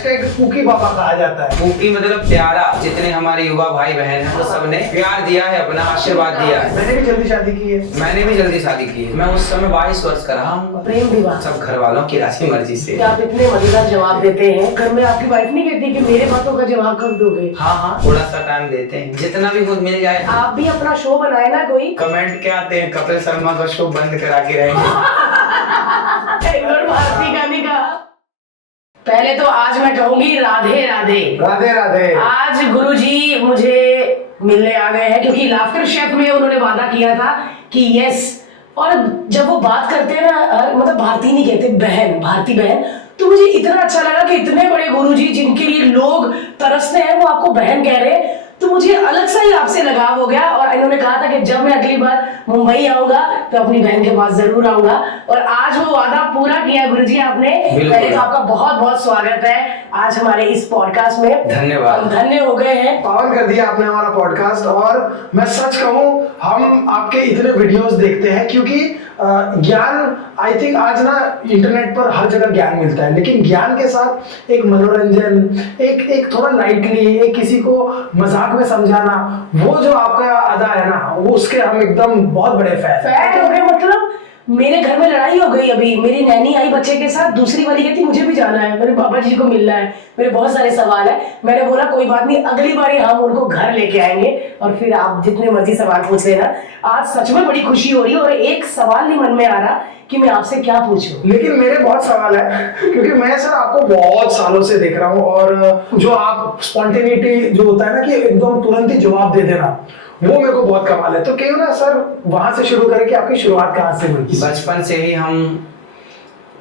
Hashtag pookie पापा कहा जाता है। पूकी मतलब प्यारा। जितने हमारे युवा भाई बहन हैं वो सबने प्यार दिया है, अपना आशीर्वाद दिया है। मैंने भी जल्दी शादी की है। मैंने भी जल्दी शादी की है। मैं उस समय 22 वर्ष का रहा हूँ। प्रेम विवाह सब घर वालों की राशि मर्जी से। आप इतने मजेदार जवाब देते हैं, घर में आपकी वाइफ नहीं कहती कि मेरे बातों का जवाब कब दोगे? हाँ, थोड़ा सा टाइम देते हैं, जितना भी खुद मिल जाए। आप भी अपना शो बनाए ना कोई। कमेंट क्या आते हैं, कपिल शर्मा का शो बंद करा के रहेंगे। भारती गाने का। पहले तो आज मैं कहूंगी राधे राधे। राधे राधे। आज गुरुजी मुझे मिलने आ गए हैं क्योंकि लाफ्टर शेफ में उन्होंने वादा किया था कि यस, और जब वो बात करते हैं ना, मतलब भारती नहीं कहते, बहन, भारती बहन, तो मुझे इतना अच्छा लगा कि इतने बड़े गुरुजी जिनके लिए लोग तरसते हैं वो आपको बहन कह रहे हैं, तो मुझे अलग सा ही आपसे लगाव हो गया। और इन्होंने कहा था कि जब मैं अगली बार मुंबई आऊंगा तो अपनी बहन के पास जरूर आऊंगा, और आज वो वादा पूरा किया गुरुजी आपने। पहले तो आपका बहुत बहुत स्वागत है आज हमारे इस पॉडकास्ट में। धन्यवाद। धन्य हो गए हैं, पावन कर दिया आपने हमारा पॉडकास्ट। और मैं सच कहूँ, हम आपके इतने वीडियोस देखते हैं क्योंकि ज्ञान, आई थिंक आज ना इंटरनेट पर हर जगह ज्ञान मिलता है, लेकिन ज्ञान के साथ एक मनोरंजन, एक थोड़ा लाइटली, एक किसी को मजाक में समझाना, वो जो आपका अदा है ना, वो उसके हम एकदम बहुत बड़े फैन हो गए। मतलब मेरे घर में लड़ाई हो गई, अभी मेरी नैनी आई बच्चे के साथ, दूसरी वाली कहती मुझे भी जाना है, मेरे बाबा जी को मिलना है, मेरे बहुत सारे सवाल है। मैंने बोला कोई बात नहीं, अगली बार हम उनको घर लेके आएंगे और फिर आप जितने मर्जी सवाल पूछ लेना। आज सच में बड़ी खुशी हो रही है और एक सवाल नहीं मन में आ रहा कि मैं आपसे क्या पूछूं। लेकिन मेरे बहुत सवाल है क्योंकि मैं सर आपको बहुत सालों से देख रहा हूँ, और जो आप स्पॉन्टेनिटी जो होता है ना कि एकदम तुरंत ही जवाब दे देना, वो मेरे को बहुत कमाल है। तो क्यों ना सर वहां से शुरू करें कि आपकी शुरुआत कहाँ से हुई? बचपन से ही हम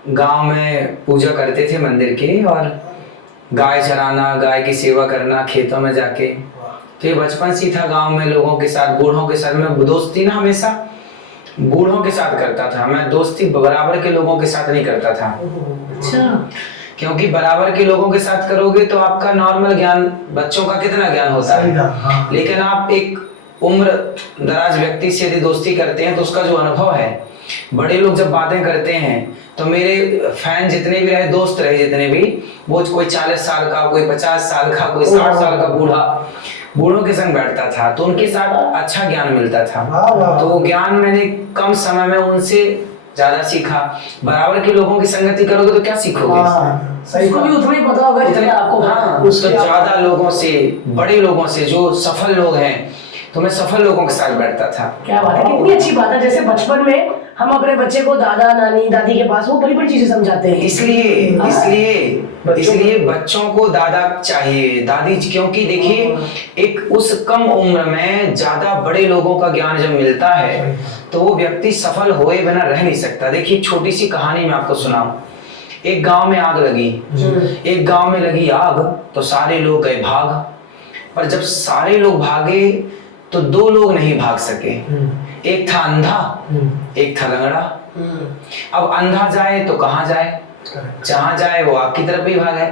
गांव में पूजा करते थे मंदिर की, और गाय चराना, गाय की सेवा करना खेतों में जाके, तो ये बचपन से था। गांव में लोगों के साथ, बूढ़ों के साथ मैं दोस्ती ना हमेशा बूढ़ों के साथ करता था। मैं दोस्ती बराबर के लोगों के साथ नहीं करता था। अच्छा। क्योंकि बराबर के लोगों के साथ करोगे तो आपका नॉर्मल ज्ञान, बच्चों का कितना ज्ञान होता है, लेकिन आप एक उम्र दराज व्यक्ति से यदि दोस्ती करते हैं तो उसका जो अनुभव है, बड़े लोग जब बातें करते हैं, तो मेरे फैन जितने भी रहे, दोस्त रहे जितने भी, वो कोई 40 साल का, कोई 50 साल का, कोई 60 साल का बूढ़ों के संग बैठता था, तो उनके साथ अच्छा ज्ञान मिलता था। तो वो ज्ञान मैंने कम समय में उनसे ज्यादा सीखा। बराबर के लोगों की संगति करोगे तो क्या सीखोगे? उसको भी उतना ही पता होगा जितना आपको। हाँ, उसको ज्यादा लोगों से, बड़े लोगों से, जो सफल लोग हैं, तो मैं सफल लोगों के साथ बैठता था। क्या बात है, कितनी अच्छी बात है। जैसे बचपन में हम अपने बच्चे को दादा नानी दादी के पास वो बड़ी बड़ी चीजें समझाते हैं। इसलिए बच्चों को दादा चाहिए, दादी, क्योंकि देखिए एक उस कम उम्र में ज्यादा बड़े लोगों का ज्ञान जब मिलता है तो वो व्यक्ति सफल होए बिना रह नहीं सकता। देखिए छोटी सी कहानी मैं आपको सुनाऊं। एक गांव में आग लगी, एक गांव में लगी आग, तो सारे लोग गए भाग, पर जब सारे लोग भागे तो 2 लोग नहीं भाग सके। एक था अंधा, एक था लंगड़ा। अब अंधा जाए तो कहाँ जाए? जहां जाए वो आग की तरफ ही भागे,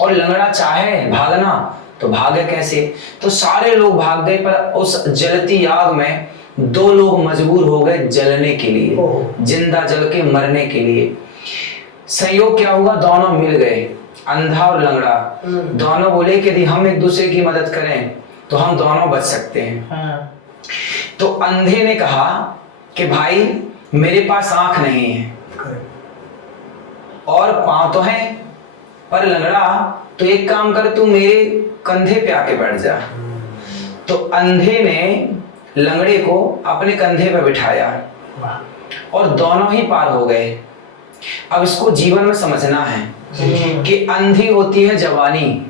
और लंगड़ा चाहे भागना तो भागे कैसे? तो सारे लोग भाग गए, पर उस जलती आग में 2 लोग मजबूर हो गए जलने के लिए, जिंदा जल के मरने के लिए। संयोग क्या हुआ? दोनों मिल गए, अंधा और लंगड़ा। दोनों बोले कि यदि हम एक दूसरे की मदद करें तो हम दोनों बच सकते हैं। तो अंधे ने कहा कि भाई मेरे पास आंख नहीं है और पांव तो है, पर लंगड़ा तो एक काम कर, तू मेरे कंधे पे आके बैठ जा। तो अंधे ने लंगड़े को अपने कंधे पे बिठाया और दोनों ही पार हो गए। अब इसको जीवन में समझना है कि अंधी होती है जवानी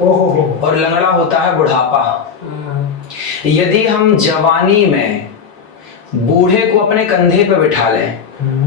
और लंगड़ा होता है बुढ़ापा। यदि हम जवानी में बूढ़े को अपने कंधे पे बिठा लें,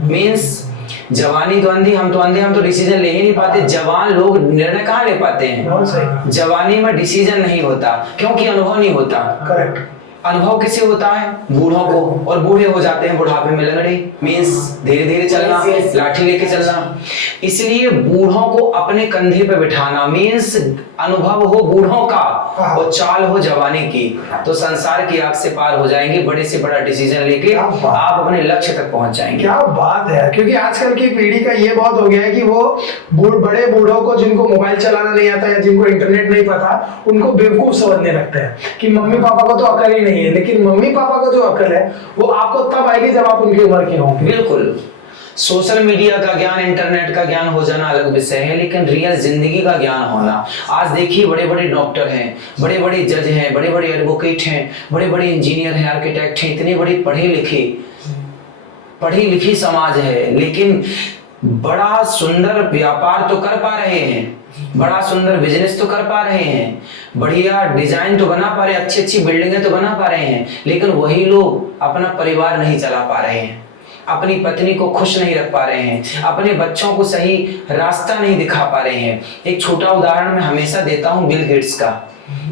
मींस जवानी तो अंधी, हम तो डिसीजन ले ही नहीं पाते। जवान लोग निर्णय कहाँ ले पाते हैं? जवानी में डिसीजन नहीं होता क्योंकि अनुभव नहीं होता। करेक्ट। अनुभव किसे होता है? बूढ़ों को। और बूढ़े हो जाते हैं बुढ़ापे में लंगड़े, मीन्स धीरे धीरे चलना, लाठी लेके चलना। इसलिए बूढ़ों को अपने कंधे पे बिठाना मीन्स अनुभव हो बूढ़ों का और चाल हो जवानी की, तो संसार की आग से पार हो जाएंगे, बड़े से बड़ा डिसीजन लेके आप अपने लक्ष्य तक पहुंच जाएंगे। क्या बात है। क्योंकि आजकल की पीढ़ी का ये बहुत हो गया है कि वो बड़े बूढ़ों को, जिनको मोबाइल चलाना नहीं आता या जिनको इंटरनेट नहीं पता, उनको बेवकूफ समझने लगते हैं कि मम्मी पापा को तो अकल ही नहीं है। लेकिन मम्मी पापा को जो अकल है वो आपको तब आएगी जब आप उनकी उम्र के होंगे। बिल्कुल। सोशल मीडिया का ज्ञान, इंटरनेट का ज्ञान हो जाना अलग विषय है, लेकिन रियल जिंदगी का ज्ञान होना। आज देखिए बड़े बड़े डॉक्टर हैं, बड़े बड़े जज हैं, बड़े बड़े एडवोकेट हैं, बड़े बड़े इंजीनियर हैं, आर्किटेक्ट हैं, इतने बड़े पढ़ी लिखी समाज है, लेकिन बड़ा सुंदर व्यापार तो कर पा रहे हैं, बड़ा सुंदर बिजनेस तो कर पा रहे हैं, बढ़िया डिजाइन तो बना पा रहे हैं, अच्छी अच्छी बिल्डिंगें तो बना पा रहे हैं, लेकिन वही लोग अपना परिवार नहीं चला पा रहे हैं, अपनी पत्नी को खुश नहीं रख पा रहे हैं, अपने बच्चों को सही रास्ता नहीं दिखा पा रहे हैं। एक छोटा उदाहरण मैं हमेशा देता हूं बिल गेट्स का।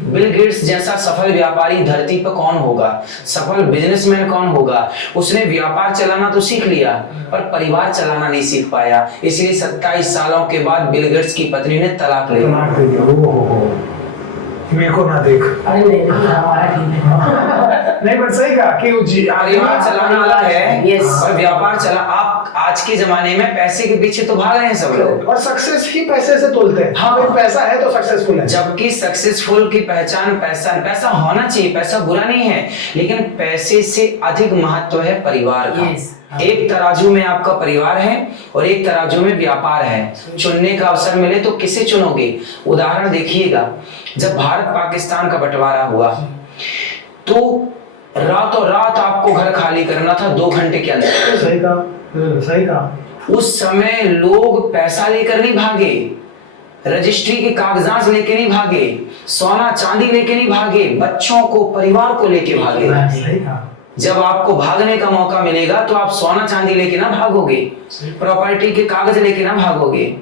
बिल गेट्स जैसा सफल व्यापारी धरती पर कौन होगा, सफल बिजनेसमैन कौन होगा? उसने व्यापार चलाना तो सीख लिया पर परिवार चलाना नहीं सीख पाया, इसलिए 27 सालों के बाद बिल गेट्स की पत्नी ने तलाक ले ली। मेरे को ना देख। अरे नहीं हमारा ठीक है। नहीं बट सही कहा कि परिवार चलाना अलग है Yes. और व्यापार चला। आप आज के जमाने में पैसे के पीछे तो भाग रहे हैं सब लोग, और सक्सेस ही पैसे से तोलते हैं। हाँ भाई पैसा है तो सक्सेसफुल है, जबकि सक्सेसफुल की पहचान पैसा होना चाहिए, पैसा बुरा नहीं है, लेकिन पैसे से अधिक महत्व है परिवार का। Yes. एक तराजू में आपका परिवार है और एक तराजू में व्यापार है। चुनने का अवसर मिले तो किसे चुनोगे? उदाहरण देखिएगा, जब भारत पाकिस्तान का बंटवारा हुआ तो रातों रात आपको घर खाली करना था 2 घंटे के अंदर। सही कहा। उस समय लोग पैसा लेकर नहीं भागे, रजिस्ट्री के कागजात लेके नहीं भागे, सोना चांदी लेके नहीं भागे, बच्चों को, परिवार को लेके भागे। सही कहा। जब आपको भागने का मौका मिलेगा तो आप सोना चांदी लेके ना भागोगे, प्रॉपर्टी के कागज लेके ना भागोगे,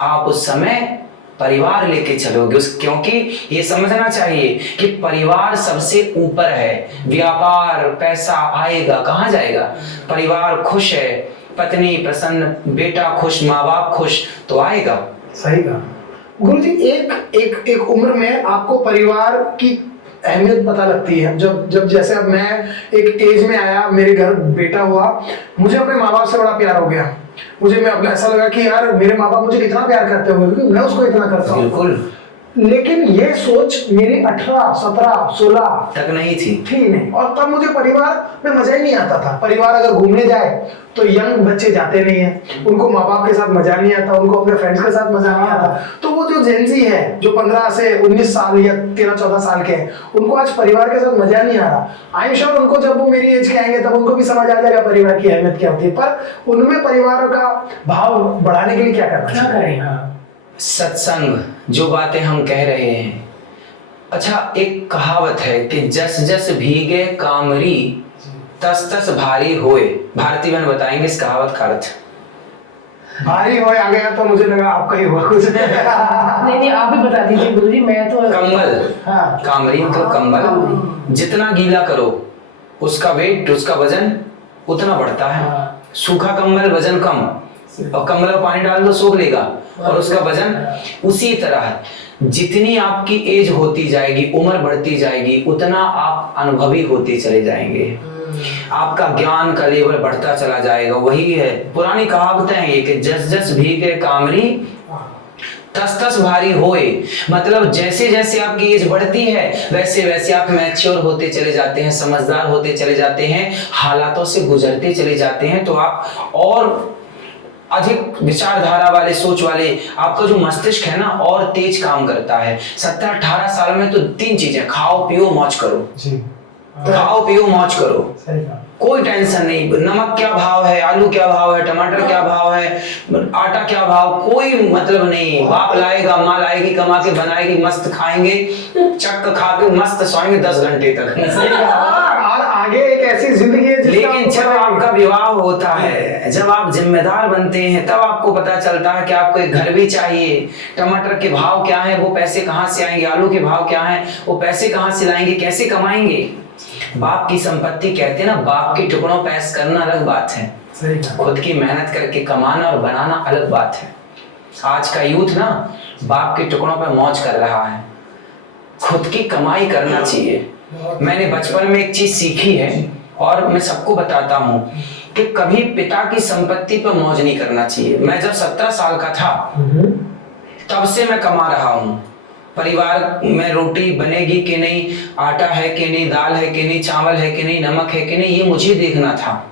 आप उस समय परिवार लेके चलोगे। क्योंकि ये समझना चाहिए कि परिवार सबसे ऊपर है। व्यापार पैसा आएगा कहाँ जाएगा? परिवार खुश है, पत्नी प्रसन्न, बेटा खुश, माँ बाप खुश, तो आएगा। सही कहा। गुरुजी एक उम्र में आपको परिवार की अहमियत पता लगती है। जब जैसे अब मैं एक एज में आया, मेरे घर बेटा हुआ, मुझे अपने माँ बाप से बड़ा प्यार हो गया। मुझे मैं अपना ऐसा लगा कि यार मेरे माँ बाप मुझे कितना प्यार करते होंगे क्योंकि मैं उसको इतना करता हूँ। बिल्कुल। लेकिन ये सोच मेरी 18, 17, 16 तक नहीं थी नहीं। और तब मुझे परिवार में मजा ही नहीं आता था। परिवार अगर घूमने जाए तो यंग बच्चे जाते नहीं है, उनको माँ बाप के साथ मजा नहीं आता, उनको अपने फ्रेंड्स के साथ मजा नहीं आता। तो वो जो जेनजी है जो 15 से 19 साल या 13-14 साल के हैं, उनको आज परिवार के साथ मजा नहीं आ रहा। आई एम श्योर उनको जब वो मेरी एज के आएंगे तब उनको भी समझ आ जाएगा परिवार की अहमियत क्या होती है। पर उनमें परिवार का भाव बढ़ाने के लिए क्या करना चाहिए? सत्संग, जो बातें हम कह रहे हैं। अच्छा, एक कहावत है कि जस जस भीगे कामरी तस तस भारी होए। भारती बहन बताएंगे इस कहावत का अर्थ। भारी होए आ गया तो मुझे लगा आपका ही हुआ कुछ। नहीं आप भी बता दीजिए गुरुजी। मैं तो कंबल, हाँ, कामरी मतलब कंबल, जितना गीला करो उसका वेट, उसका वजन उतना बढ़ता है। सूखा कंबल वजन कम, और कंबल में पानी डाल दो सोख लेगा और उसका वजन उसी तरह। जितनी आपकी एज होती जाएगी, उम्र बढ़ती जाएगी, उतना आप अनुभवी होते चले जाएंगे, आपका ज्ञान का लेवल बढ़ता चला जाएगा। वही है पुरानी कहावतें हैं ये कि जस जस भीगे कामरी तस तस भारी होए। मतलब जैसे जैसे आपकी एज बढ़ती है वैसे वैसे आप मैच्योर होते चले जाते हैं, समझदार होते चले जाते हैं, हालातों से गुजरते चले जाते हैं, तो आप और अधिक विचारधारा वाले, सोच वाले, आपका जो मस्तिष्क है ना और तेज काम करता है। 17-18 साल में तो 3 चीजें, खाओ पियो मौज करो जी। खाओ पियो मौज करो, कोई टेंशन नहीं। नमक क्या भाव है, आलू क्या भाव है, टमाटर क्या भाव है, आटा क्या भाव, कोई मतलब नहीं। बाप लाएगा, माँ लाएगी, कमा के बनाएगी, मस्त खाएंगे, चक खा के मस्त सोएंगे 10 घंटे तक। और आगे एक ऐसी जिंदगी है। लेकिन जब आपका विवाह होता है, जब आप जिम्मेदार बनते हैं, तब आपको पता चलता है कि आपको एक घर भी चाहिए। टमाटर के भाव क्या है, वो पैसे कहाँ से आएंगे, आलू के भाव क्या है, वो पैसे कहाँ से लाएंगे, कैसे कमाएंगे। बाप की संपत्ति कहते हैं ना, बाप के टुकड़ों पे ऐश करना अलग बात है, सही कहा। खुद की मेहनत करके कमाना और बनाना अलग बात है। आज का यूथ ना बाप के टुकड़ों पे मौज कर रहा है, खुद की कमाई करना चाहिए। मैंने बचपन में एक चीज सीखी है और मैं सबको बताता हूँ कि कभी पिता की संपत्ति पर मौज नहीं करना चाहिए। मैं जब 17 साल का था तब से मैं कमा रहा हूँ। परिवार में रोटी बनेगी कि नहीं, आटा है कि नहीं, दाल है कि नहीं, चावल है कि नहीं, नमक है कि नहीं, ये मुझे देखना था।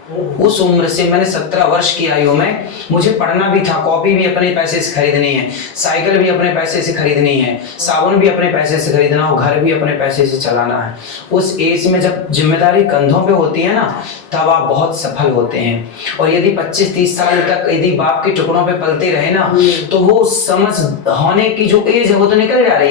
उस उम्र से मैंने 17 वर्ष की आयु में मुझे पढ़ना भी था, कॉपी भी अपने पैसे से खरीदनी है, साइकिल भी अपने पैसे से खरीदनी है, साबुन भी अपने पैसे से खरीदना हो, घर भी अपने पैसे से चलाना है। उस एज में जब जिम्मेदारी कंधों पे होती है ना, तब आप बहुत सफल होते हैं। और यदि 25-30 साल तक यदि बाप के टुकड़ों पे पलते रहे ना, तो वो समझ होने की जो एज है वो तो निकल जा रही है।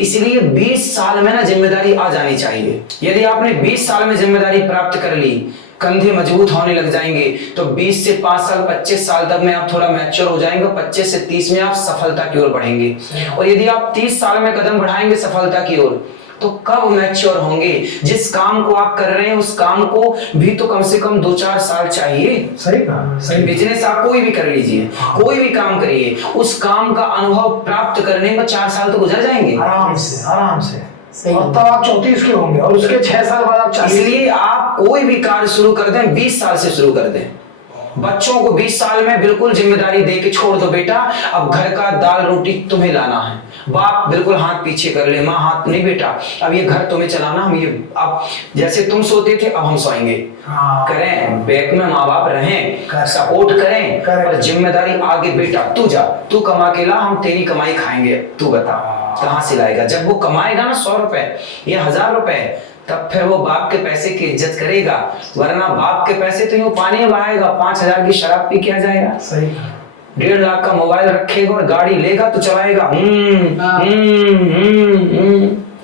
इसलिए 20 साल में ना जिम्मेदारी आ जानी चाहिए। यदि आपने 20 साल में जिम्मेदारी प्राप्त कर ली, कंधे मजबूत होने लग जाएंगे, तो 20 से 5 साल 25 साल तक में आप थोड़ा मैच्योर हो जाएंगे, 25 से 30 में आप सफलता की ओर बढ़ेंगे। और यदि आप 30 साल में कदम बढ़ाएंगे सफलता की ओर, तो कब मैच्योर होंगे? जिस काम को आप कर रहे हैं उस काम को भी तो कम से कम 2-4 साल चाहिए। सही कहा, सही। बिजनेस आप कोई भी कर लीजिए, कोई भी काम करिए, उस काम का अनुभव प्राप्त करने में 4 साल तो गुजर जाएंगे आराम से, आराम से। सही। और तब आप 34 के होंगे और उसके 6 साल बाद आप 40। इसलिए आप कोई भी कार्य शुरू कर दें 20 साल से शुरू कर दें। बच्चों को 20 साल में बिल्कुल जिम्मेदारी दे के छोड़ दो, बेटा अब घर का दाल रोटी तुम्हें लाना है। बाप बिल्कुल हाथ पीछे कर ले, माँ हाथ नहीं बेटा अब ये घर तुम्हें चलाना, हम ये अब जैसे तुम सोते थे अब हम सोएंगे। करें, बैक में माँ बाप रहें, सपोर्ट करें, और जिम्मेदारी आगे बेटा तू जा, तू कमा के ला, हम तेरी कमाई खाएंगे, तू बता कहाँ से लाएगा। जब वो कमाएगा ना 100 रुपए या 1000 रुपए, तब फिर वो बाप के पैसे की इज्जत करेगा। वरना बाप के पैसे तो यूं पानी में बहाएगा, 5000 की शराब पी के आ जाएगा, सही। 1.5 लाख का मोबाइल रखेगा और गाड़ी लेगा तो चलाएगा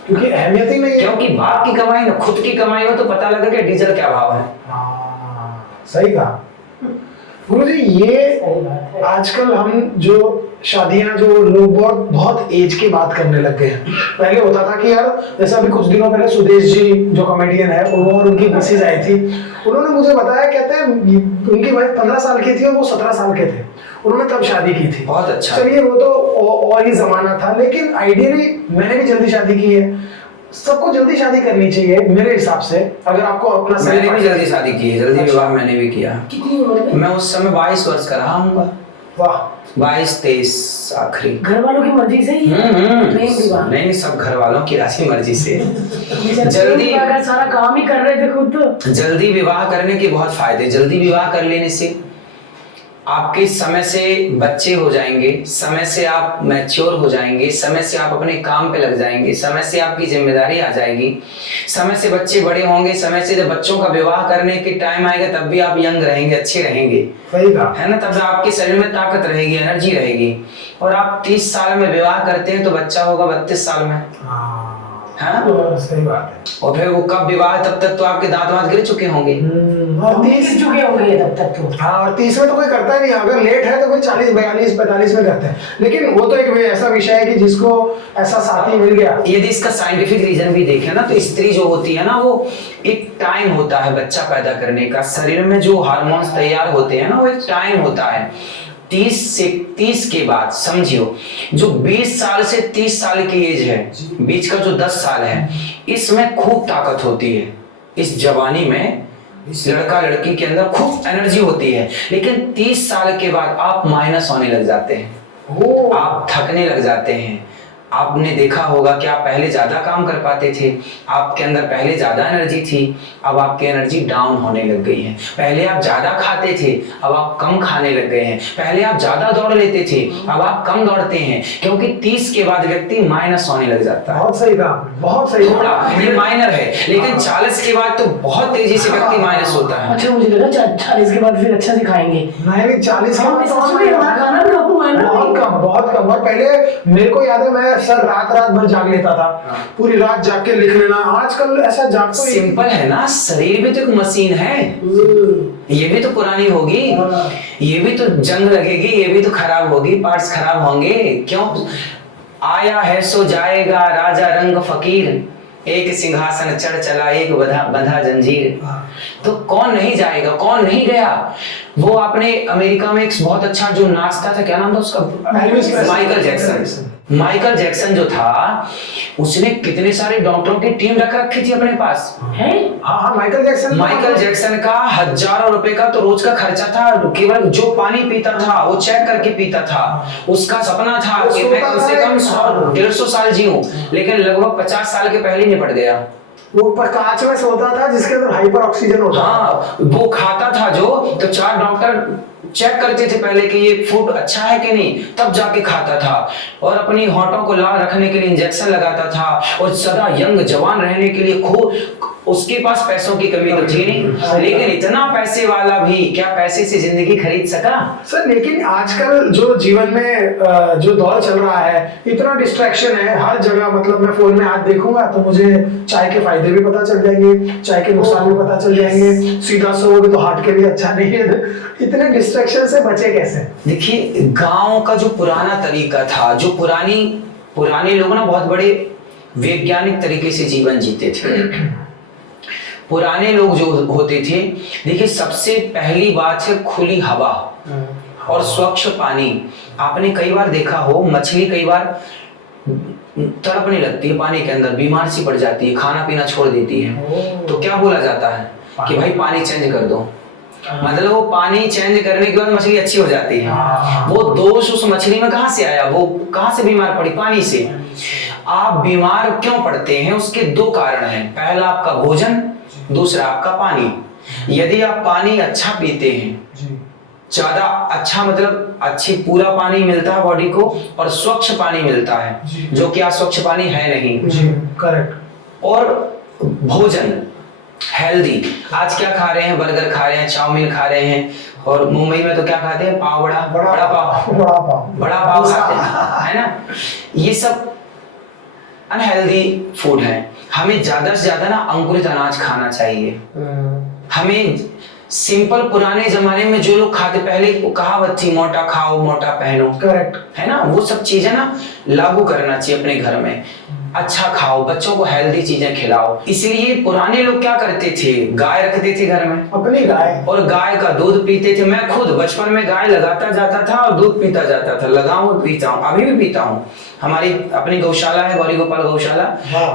क्योंकि अहमियत ही नहीं है। क्योंकि बाप की कमाई ना खुद की कमाई हो तो पता लगा कि डीजल क्या भाव है। सही कहा गुरुजी। ये आजकल हम जो शादियां जो लोग बहुत एज की बात करने लग गए हैं। पहले होता था कि यार जैसा अभी कुछ दिनों पहले सुदेश जी जो कॉमेडियन है वो और उनकी मैसेज आई थी, उन्होंने मुझे बताया, कहते हैं उनकी वाइफ 15 साल की थी और वो 17 साल के थे, उन्होंने तब शादी की थी। बहुत अच्छा। चलिए वो तो और ही जमाना था, लेकिन आइडियली मैंने भी जल्दी शादी की है। सबको जल्दी शादी करनी चाहिए मेरे हिसाब से। अगर आपको अपना मैंने भी जल्दी शादी की है, जल्दी विवाह मैंने भी किया। कितनी उम्र में? मैं उस समय 22 वर्ष का रहा हूँ। वाह। 22-23 आखिरी। घर वालों की मर्जी से ही प्रेम विवाह? नहीं, सब घर वालों की राशि मर्जी से। जल्दी अगर सारा काम ही कर रहे थे खुद तो। जल्दी विवाह करने के बहुत फायदे। जल्दी विवाह कर लेने से आपके समय से बच्चे हो जाएंगे, समय से आप मैच्योर हो जाएंगे, समय से आप अपने काम पे लग जाएंगे, समय से आपकी जिम्मेदारी आ जाएगी, समय से बच्चे बड़े होंगे, समय से जब बच्चों का विवाह करने के टाइम आएगा तब भी आप यंग रहेंगे, अच्छे रहेंगे, है ना। तब आपके शरीर में ताकत रहेगी, एनर्जी रहेगी। और आप 30 साल में विवाह करते हैं तो बच्चा होगा 32 साल में, हाँ सही बात है। और फिर वो कब विवाह, तब तक तो आपके दांत वांत गिर चुके होंगे। और 30 चुके होंगे तब तक तो। हाँ, और 30 में तो कोई करता ही नहीं। अगर लेट है तो फिर 40, 42, 45 में करते हैं। लेकिन वो तो एक ऐसा विषय है कि जिसको ऐसा साथी मिल गया। यदि इसका साइंटिफिक रीजन भी देखें ना, तो स्त्री जो होती है ना, वो एक टाइम होता है बच्चा पैदा करने का। शरीर में जो हार्मोन्स तैयार होते हैं ना, वो एक टाइम होता है। 30 के बाद समझियो, जो 20 साल से 30 साल की एज है, बीच का जो 10 साल है, इसमें खूब ताकत होती है। इस जवानी में लड़का लड़की के अंदर खूब एनर्जी होती है। लेकिन 30 साल के बाद आप माइनस होने लग जाते हैं, आप थकने लग जाते हैं। आपने देखा होगा कि आप पहले ज्यादा काम कर पाते थे, आपके अंदर पहले ज्यादा एनर्जी थी, अब आपकी एनर्जी डाउन होने लग गई है। पहले आप ज्यादा खाते थे, अब आप कम खाने लग गए हैं। पहले आप ज्यादा दौड़ लेते थे, अब आप कम दौड़ते हैं, क्योंकि 30 के बाद व्यक्ति माइनस होने लग जाता है। बहुत सही कहा, बहुत सही। थोड़ा ये माइनर है, लेकिन 40 के बाद तो बहुत तेजी से व्यक्ति माइनस होता है। अच्छा, मुझे लगा 40 के बाद फिर अच्छा से खाएंगे। नहीं, 40 के बाद हमारा खाना भी कम हुआ है ना, बहुत कम। और पहले मेरे को याद है, मैं सर रात भर जाग लेता था, पूरी रात जाग के लिख लेना। आजकल ऐसा जाग तो सिंपल है ना, शरीर भी तो एक मशीन है, ये भी तो पुरानी होगी, ये भी तो जंग लगेगी, ये भी तो खराब होगी, पार्ट्स खराब होंगे। क्यों? आया है सो जाएगा, राजा रंग फकीर, एक सिंहासन चढ़ चला, एक बंधा बंधा जंजीर। हाँ। तो कौन नहीं जाएगा, कौन नहीं गया। वो आपने अमेरिका में एक बहुत अच्छा जो नाचता था, क्या नाम था उसका, Elvis Presley. Michael Jackson. Michael Jackson जो था, उसने कितने सारे डॉक्टरों की टीम रख रखी थी अपने पास है। हाँ हाँ, माइकल जैक्सन का हजारों रुपए का तो रोज का खर्चा था। केवल जो पानी पीता था वो चेक करके पीता था। उसका सपना था कि मैं कम से कम 100-150 साल जीऊं, लेकिन लगभग 50 साल के पहले ही निपट गया। वो पर कांच में सोता था जिसके अंदर हाइपर ऑक्सीजन होता था। हाँ, वो खाता था जो, तो 4 डॉक्टर चेक करते थे पहले कि ये फूड अच्छा है कि नहीं, तब जाके खाता था। और अपनी होंठों को लाल रखने के लिए इंजेक्शन लगाता था, और सदा यंग जवान रहने के लिए खूब, उसके पास पैसों की कमी तो थी नहीं, लेकिन इतना पैसे वाला भी क्या पैसे से जिंदगी खरीद सका। सर लेकिन आजकल जो जीवन में जो दौर चल रहा है, इतना डिस्ट्रैक्शन है हर जगह। मतलब मैं फोन में हाथ देखूंगा तो मुझे चाय के फायदे भी पता चल जाएंगे, चाय के नुकसान भी पता चल जाएंगे, सीधा सोओगे तो हार्ट के लिए अच्छा नहीं है। इतने डिस्ट्रैक्शन से बचे कैसे? देखिए, गांव का जो पुराना तरीका था, जो पुराने लोग ना बहुत बड़े वैज्ञानिक तरीके से जीवन जीते थे। पुराने लोग जो होते थे, देखिए सबसे पहली बात है खुली हवा और स्वच्छ पानी। आपने कई बार देखा हो, मछली कई बार तड़पने लगती है पानी के अंदर, बीमार सी पड़ जाती है, खाना पीना छोड़ देती है, तो क्या बोला जाता है कि भाई पानी चेंज कर दो। मतलब वो पानी चेंज करने के बाद मछली अच्छी हो जाती है। वो दोष उस मछली में कहां से आया, वो कहां से बीमार पड़ी? पानी से। आप बीमार क्यों पड़ते हैं? उसके 2 कारण हैं। पहला आपका भोजन, दूसरा आपका पानी। यदि आप पानी अच्छा पीते हैं, ज्यादा अच्छा, मतलब अच्छी पूरा पानी मिलता है बॉडी को, और स्वच्छ पानी मिलता है, जो कि अस्वच्छ पानी है नहीं। करेक्ट। और भोजन हेल्दी, आज क्या खा रहे हैं? बर्गर खा रहे हैं, चाउमीन खा रहे हैं, और मुंबई में तो क्या खाते हैं? पाव बड़ा पाव खाते हैं, है ना। ये सब अनहेल्दी फूड है। हमें ज्यादा से ज्यादा ना अंकुरित अनाज खाना चाहिए। हमें सिंपल, पुराने जमाने में जो लोग खाते, पहले कहावत थी, मोटा खाओ मोटा पहनो, करेक्ट है ना, वो सब चीजें ना लागू करना चाहिए अपने घर में। अच्छा खाओ, बच्चों को हेल्दी चीजें खिलाओ। इसलिए पुराने लोग क्या करते थे, गाय रखते थे घर में, अपनी गाय, और गाय का दूध पीते थे। मैं खुद बचपन में गाय लगाता जाता था और दूध पीता जाता था, लगाऊं और पीता हूं, अभी भी पीता हूं। हमारी अपनी गौशाला है, गौरी गोपाल गौशाला,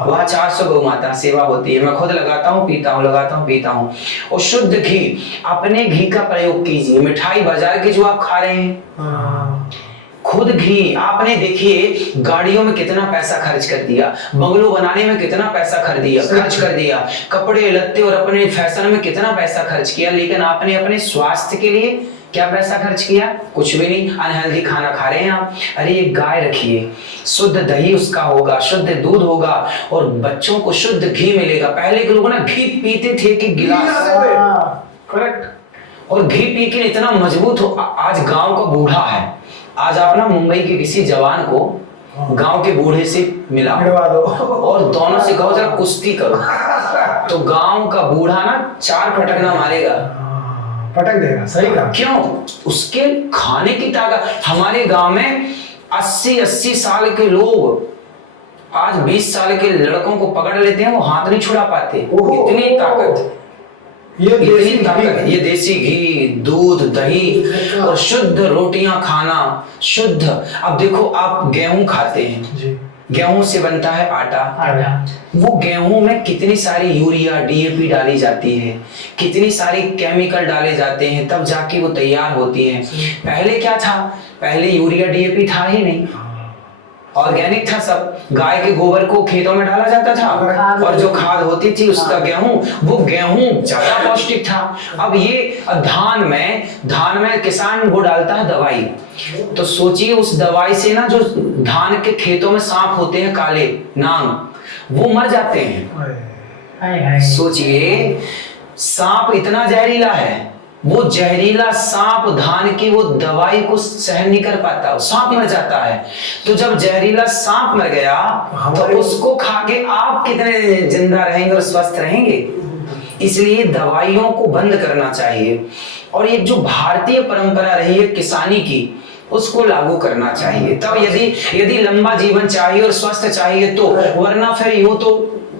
वहाँ 400 गौ माता सेवा होती है। मैं खुद लगाता हूँ, पीता हूँ, लगाता हूँ, पीता हूँ। और शुद्ध घी, अपने घी का प्रयोग कीजिए। मिठाई बाजार की जो आप खा रहे हैं, खुद घी। आपने देखिए गाड़ियों में कितना पैसा खर्च कर दिया, बंगलों बनाने में कितना पैसा खर्च कर दिया, कपड़े लत्ते और अपने फैशन में कितना पैसा खर्च किया, लेकिन आपने अपने स्वास्थ्य के लिए क्या पैसा खर्च किया? कुछ भी नहीं। अनहेल्दी खाना खा रहे हैं आप। अरे एक गाय रखिए, शुद्ध दही उसका होगा, शुद्ध दूध होगा, और बच्चों को शुद्ध घी मिलेगा। पहले के लोग ना घी पीते थे कि गिलास, करेक्ट। और घी पी के इतना मजबूत हो। आज गांव का बूढ़ा है, आज आप ना मुंबई के किसी जवान को गांव के बूढ़े से मिला दो, और दोनों से कहो जरा कुश्ती करो, तो गांव का बूढ़ा ना 4 फटकना मारेगा, पटक देगा। सही कहा। क्यों? उसके खाने की ताकत। हमारे गांव में 80-80 साल के लोग आज 20 साल के लड़कों को पकड़ लेते हैं, वो हाथ नहीं छुड़ा पाते। इतनी ताकत, ये देसी घी, दूध, दही और शुद्ध रोटियां खाना, शुद्ध। अब देखो, आप गेहूं खाते हैं जी। गेहूं से बनता है आटा। वो गेहूं में कितनी सारी यूरिया, डीएपी डाली जाती है, कितनी सारी केमिकल डाले जाते हैं, तब जाके वो तैयार होती है। पहले क्या था? पहले यूरिया डीएपी था ही नहीं, ऑर्गेनिक था सब। गाय के गोबर को खेतों में डाला जाता था, और जो खाद होती थी उसका गेहूं, वो गेहूं ज्यादा पौष्टिक था। अब ये धान में किसान वो डालता है दवाई, तो सोचिए उस दवाई से ना जो धान के खेतों में सांप होते हैं, काले नाग, वो मर जाते हैं। सोचिए, सांप इतना जहरीला है, वो जहरीला सांप धान की वो दवाई को सहन नहीं कर पाता, सांप मर जाता है। तो जब जहरीला सांप मर गया, तो उसको खा के आप कितने जिंदा रहेंगे और स्वस्थ रहेंगे? इसलिए दवाइयों को बंद करना चाहिए, और ये जो भारतीय परंपरा रही है किसानी की, उसको लागू करना चाहिए। तब यदि लंबा जीवन चाहिए और स्वस्थ चाहिए तो, वरना फिर यूं तो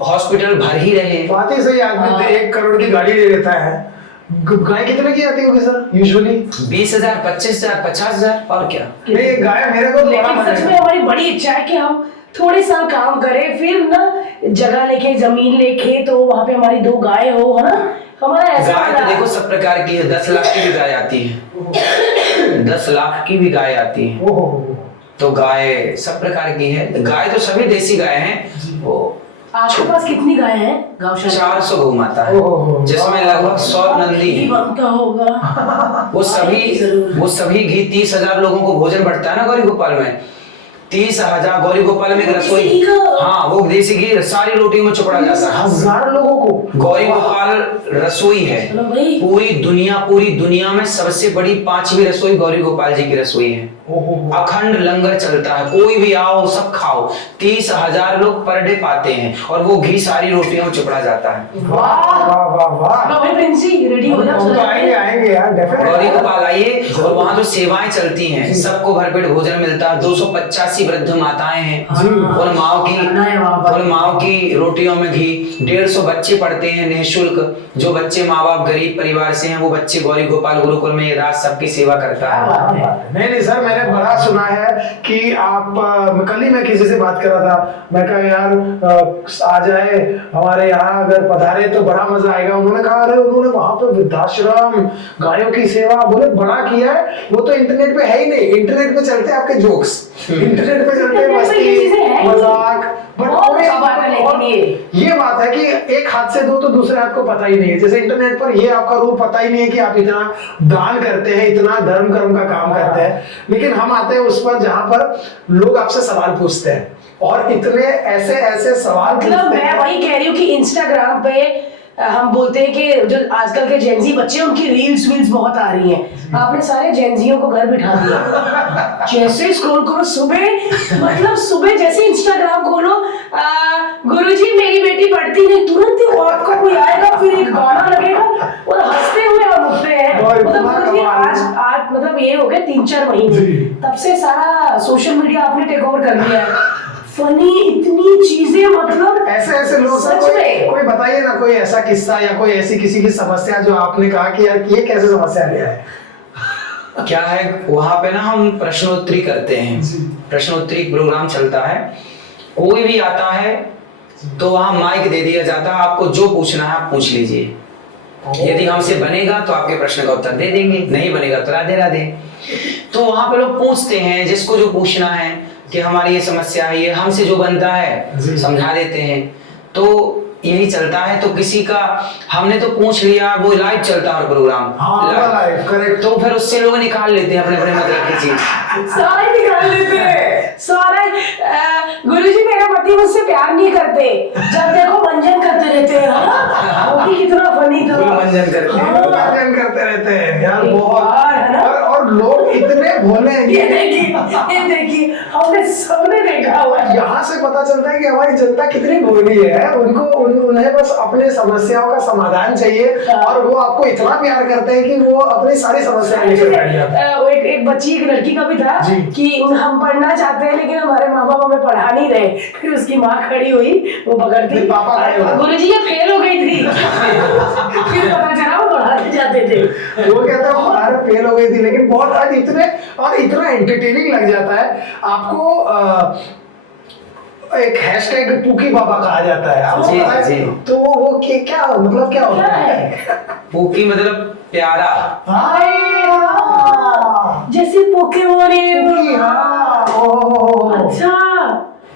हॉस्पिटल भर ही रहे। बात ही सही, आदमी 1 करोड़ की गाड़ी ले लेता है। गाय कितने की आती होगी सर यूजुअली? 20,000, 25,000, 50,000 और क्या। नहीं, गाय मेरे को तो बड़ा लेकिन सच मजा में हमारी बड़ी इच्छा है कि हम थोड़े साल काम करें, फिर ना जगह लेके, जमीन लेके, तो वहां पे हमारी 2 गाय हो, है ना। हमारा ऐसा गाय तो देखो सब प्रकार की है, 10 लाख की भी गाय आती है, 10 लाख की भी गाय आती है। ओहो, तो गाय सब प्रकार की है। गाय तो सभी देसी गाय हैं। वो आपके पास कितनी गाय है गौशाला? 400 गौ माता है, ओहो, जिसमें लगभग 100 नंदी घी है। बनता होगा। वो सभी घी 30,000 लोगों को भोजन बढ़ता है ना गौरी गोपाल में। 30,000 गौरी गोपाल में एक रसोई, देसी घी का? हाँ वो देसी घी सारी रोटियों में चुपड़ा जाता है। 1000 लोगों को गौरी गोपाल रसोई है। चलो भाई। पूरी दुनिया में सबसे बड़ी 5वीं रसोई गौरी गोपाल जी की रसोई है। ओहो, अखंड लंगर चलता है, कोई भी आओ सब खाओ। 30,000 लोग पर डे पाते हैं और वो घी सारी रोटियों में चुपड़ा जाता है। वाह वाह वाह वाह। चलो भाई प्रिंसी, रेडी हो जा। हम तो आएंगे आएंगे यार, गौरी डेफिनेटली। गोपाल आइए। और वहाँ जो सेवाएं चलती हैं, सबको भरपेट भोजन मिलता है। 285 वृद्ध माताएं हैं, उन माओ की रोटियों में घी। 150 बच्चे पढ़ते हैं निःशुल्क। जो बच्चे माँ बाप गरीब परिवार से हैं, वो बच्चे गौरी गोपाल गुरुकुल में रात सबकी सेवा करता है। नहीं नहीं सर, मैंने बड़ा सुना है कि आप कल ही मैं किसी से बात कर रहा था, मैं कहा यार आ जाए हमारे यहाँ, अगर पधारे तो बड़ा मजा आएगा। उन्होंने कहा अरे उन्होंने वहां पे वृद्धाश्रम, गायों की सेवा बोले बड़ा किया है। वो तो इंटरनेट पे है ही नहीं, इंटरनेट पे चलते हैं आपके जोक्स, इंटरनेट पे चलते हैं मस्ती मजाक, बट ये बात है कि एक हाथ से दो तो दूसरे हाथ को पता ही नहीं है। जैसे इंटरनेट पर ये आपका रूप पता ही नहीं है कि आप इतना दान करते हैं, इतना धर्म कर्म का काम करते हैं, लेकिन हम आते हैं उस पर जहां पर लोग आपसे सवाल पूछते हैं और इतने ऐसे ऐसे सवाल मतलब मैं वही कह रही हूँ कि इंस्टाग्राम पे हम बोलते हैं कि जो आजकल के जेंजी बच्चे हैं, उनकी रील्स बहुत आ रही हैं। आपने सारे जेंजियों को घर बिठा दिया। जैसे स्क्रॉल करो सुबह, मतलब सुबह जैसे इंस्टाग्राम खोलो, गुरुजी मेरी बेटी पढ़ती है, तुरंत ही आपका कोई आएगा, फिर एक गाना लगेगा और हंसते हुए हम उठते हैं। मतलब गुरुजी आज मतलब ये हो गए 3-4 महीने, तब से सारा सोशल मीडिया आपने टेक ओवर कर लिया है। फनी इतनी चीजें, मतलब ऐसे ऐसे लोग। सच में कोई बताइए ना, कोई ऐसा किस्सा या कोई ऐसी किसी की समस्या जो आपने कहा कि यार ये कैसे समस्या लिया है? क्या है, वहां पे ना हम प्रश्नोत्तरी करते हैं, प्रश्नोत्तरी प्रोग्राम चलता है। कोई भी आता है तो वहां माइक दे दिया जाता है, आपको जो पूछना है आप पूछ लीजिए। यदि हमसे बनेगा तो आपके प्रश्न का उत्तर दे देंगे, नहीं बनेगा तो राधे राधे। तो वहां पे लोग पूछते हैं, जिसको जो पूछना है कि हमारी ये समस्या है, ये हमसे जो बनता है समझा देते हैं। तो यही चलता है। तो किसी का हमने तो पूछ लिया, वो लाइव चलता है प्रोग्राम, लाइव करेक्ट। तो फिर उससे लोग निकाल लेते हैं अपने अपने मतलब की चीज, सारे निकाल लेते हैं सारे। गुरुजी मेरा पति मुझसे प्यार नहीं करते, जब देखो मंजन करते रहते हैं। वो भी कितना फनी था, मंजन करते हैं, मंजन करते रहते हैं यार बहुत। है ना? और लोग इतने भोले हैं। ये देखिए हमने सबने देखा हुआ है। यहाँ से पता चलता है कि हमारी जनता कितनी भोली है। उन्हें बस अपने समस्याओं का समाधान चाहिए और वो आपको इतना प्यार करते हैं कि वो अपनी सारी समस्याएं लेकर बैठ जाते हैं। एक बच्ची, एक लड़की का भी था कि हम पढ़ना चाहते हैं लेकिन हमारे माँ बाप हमें पढ़ा नहीं रहे। फिर उसकी माँ खड़ी हुई, वो पकड़ती, गुरुजी ये फेल हो गई थी। फिर पता चला वो पढ़ाते जाते थे। वो कहता है हमारे फेल हो गई थी, लेकिन बहुत आज इतना एंटरटेनिंग लग जाता है आपको। एक हैशटैग पूकी बाबा कहा जाता है, आपको पता है? जी। तो वो क्या मतलब क्या होता है? पूकी मतलब प्यारा। जैसे पोकेमोन। अच्छा,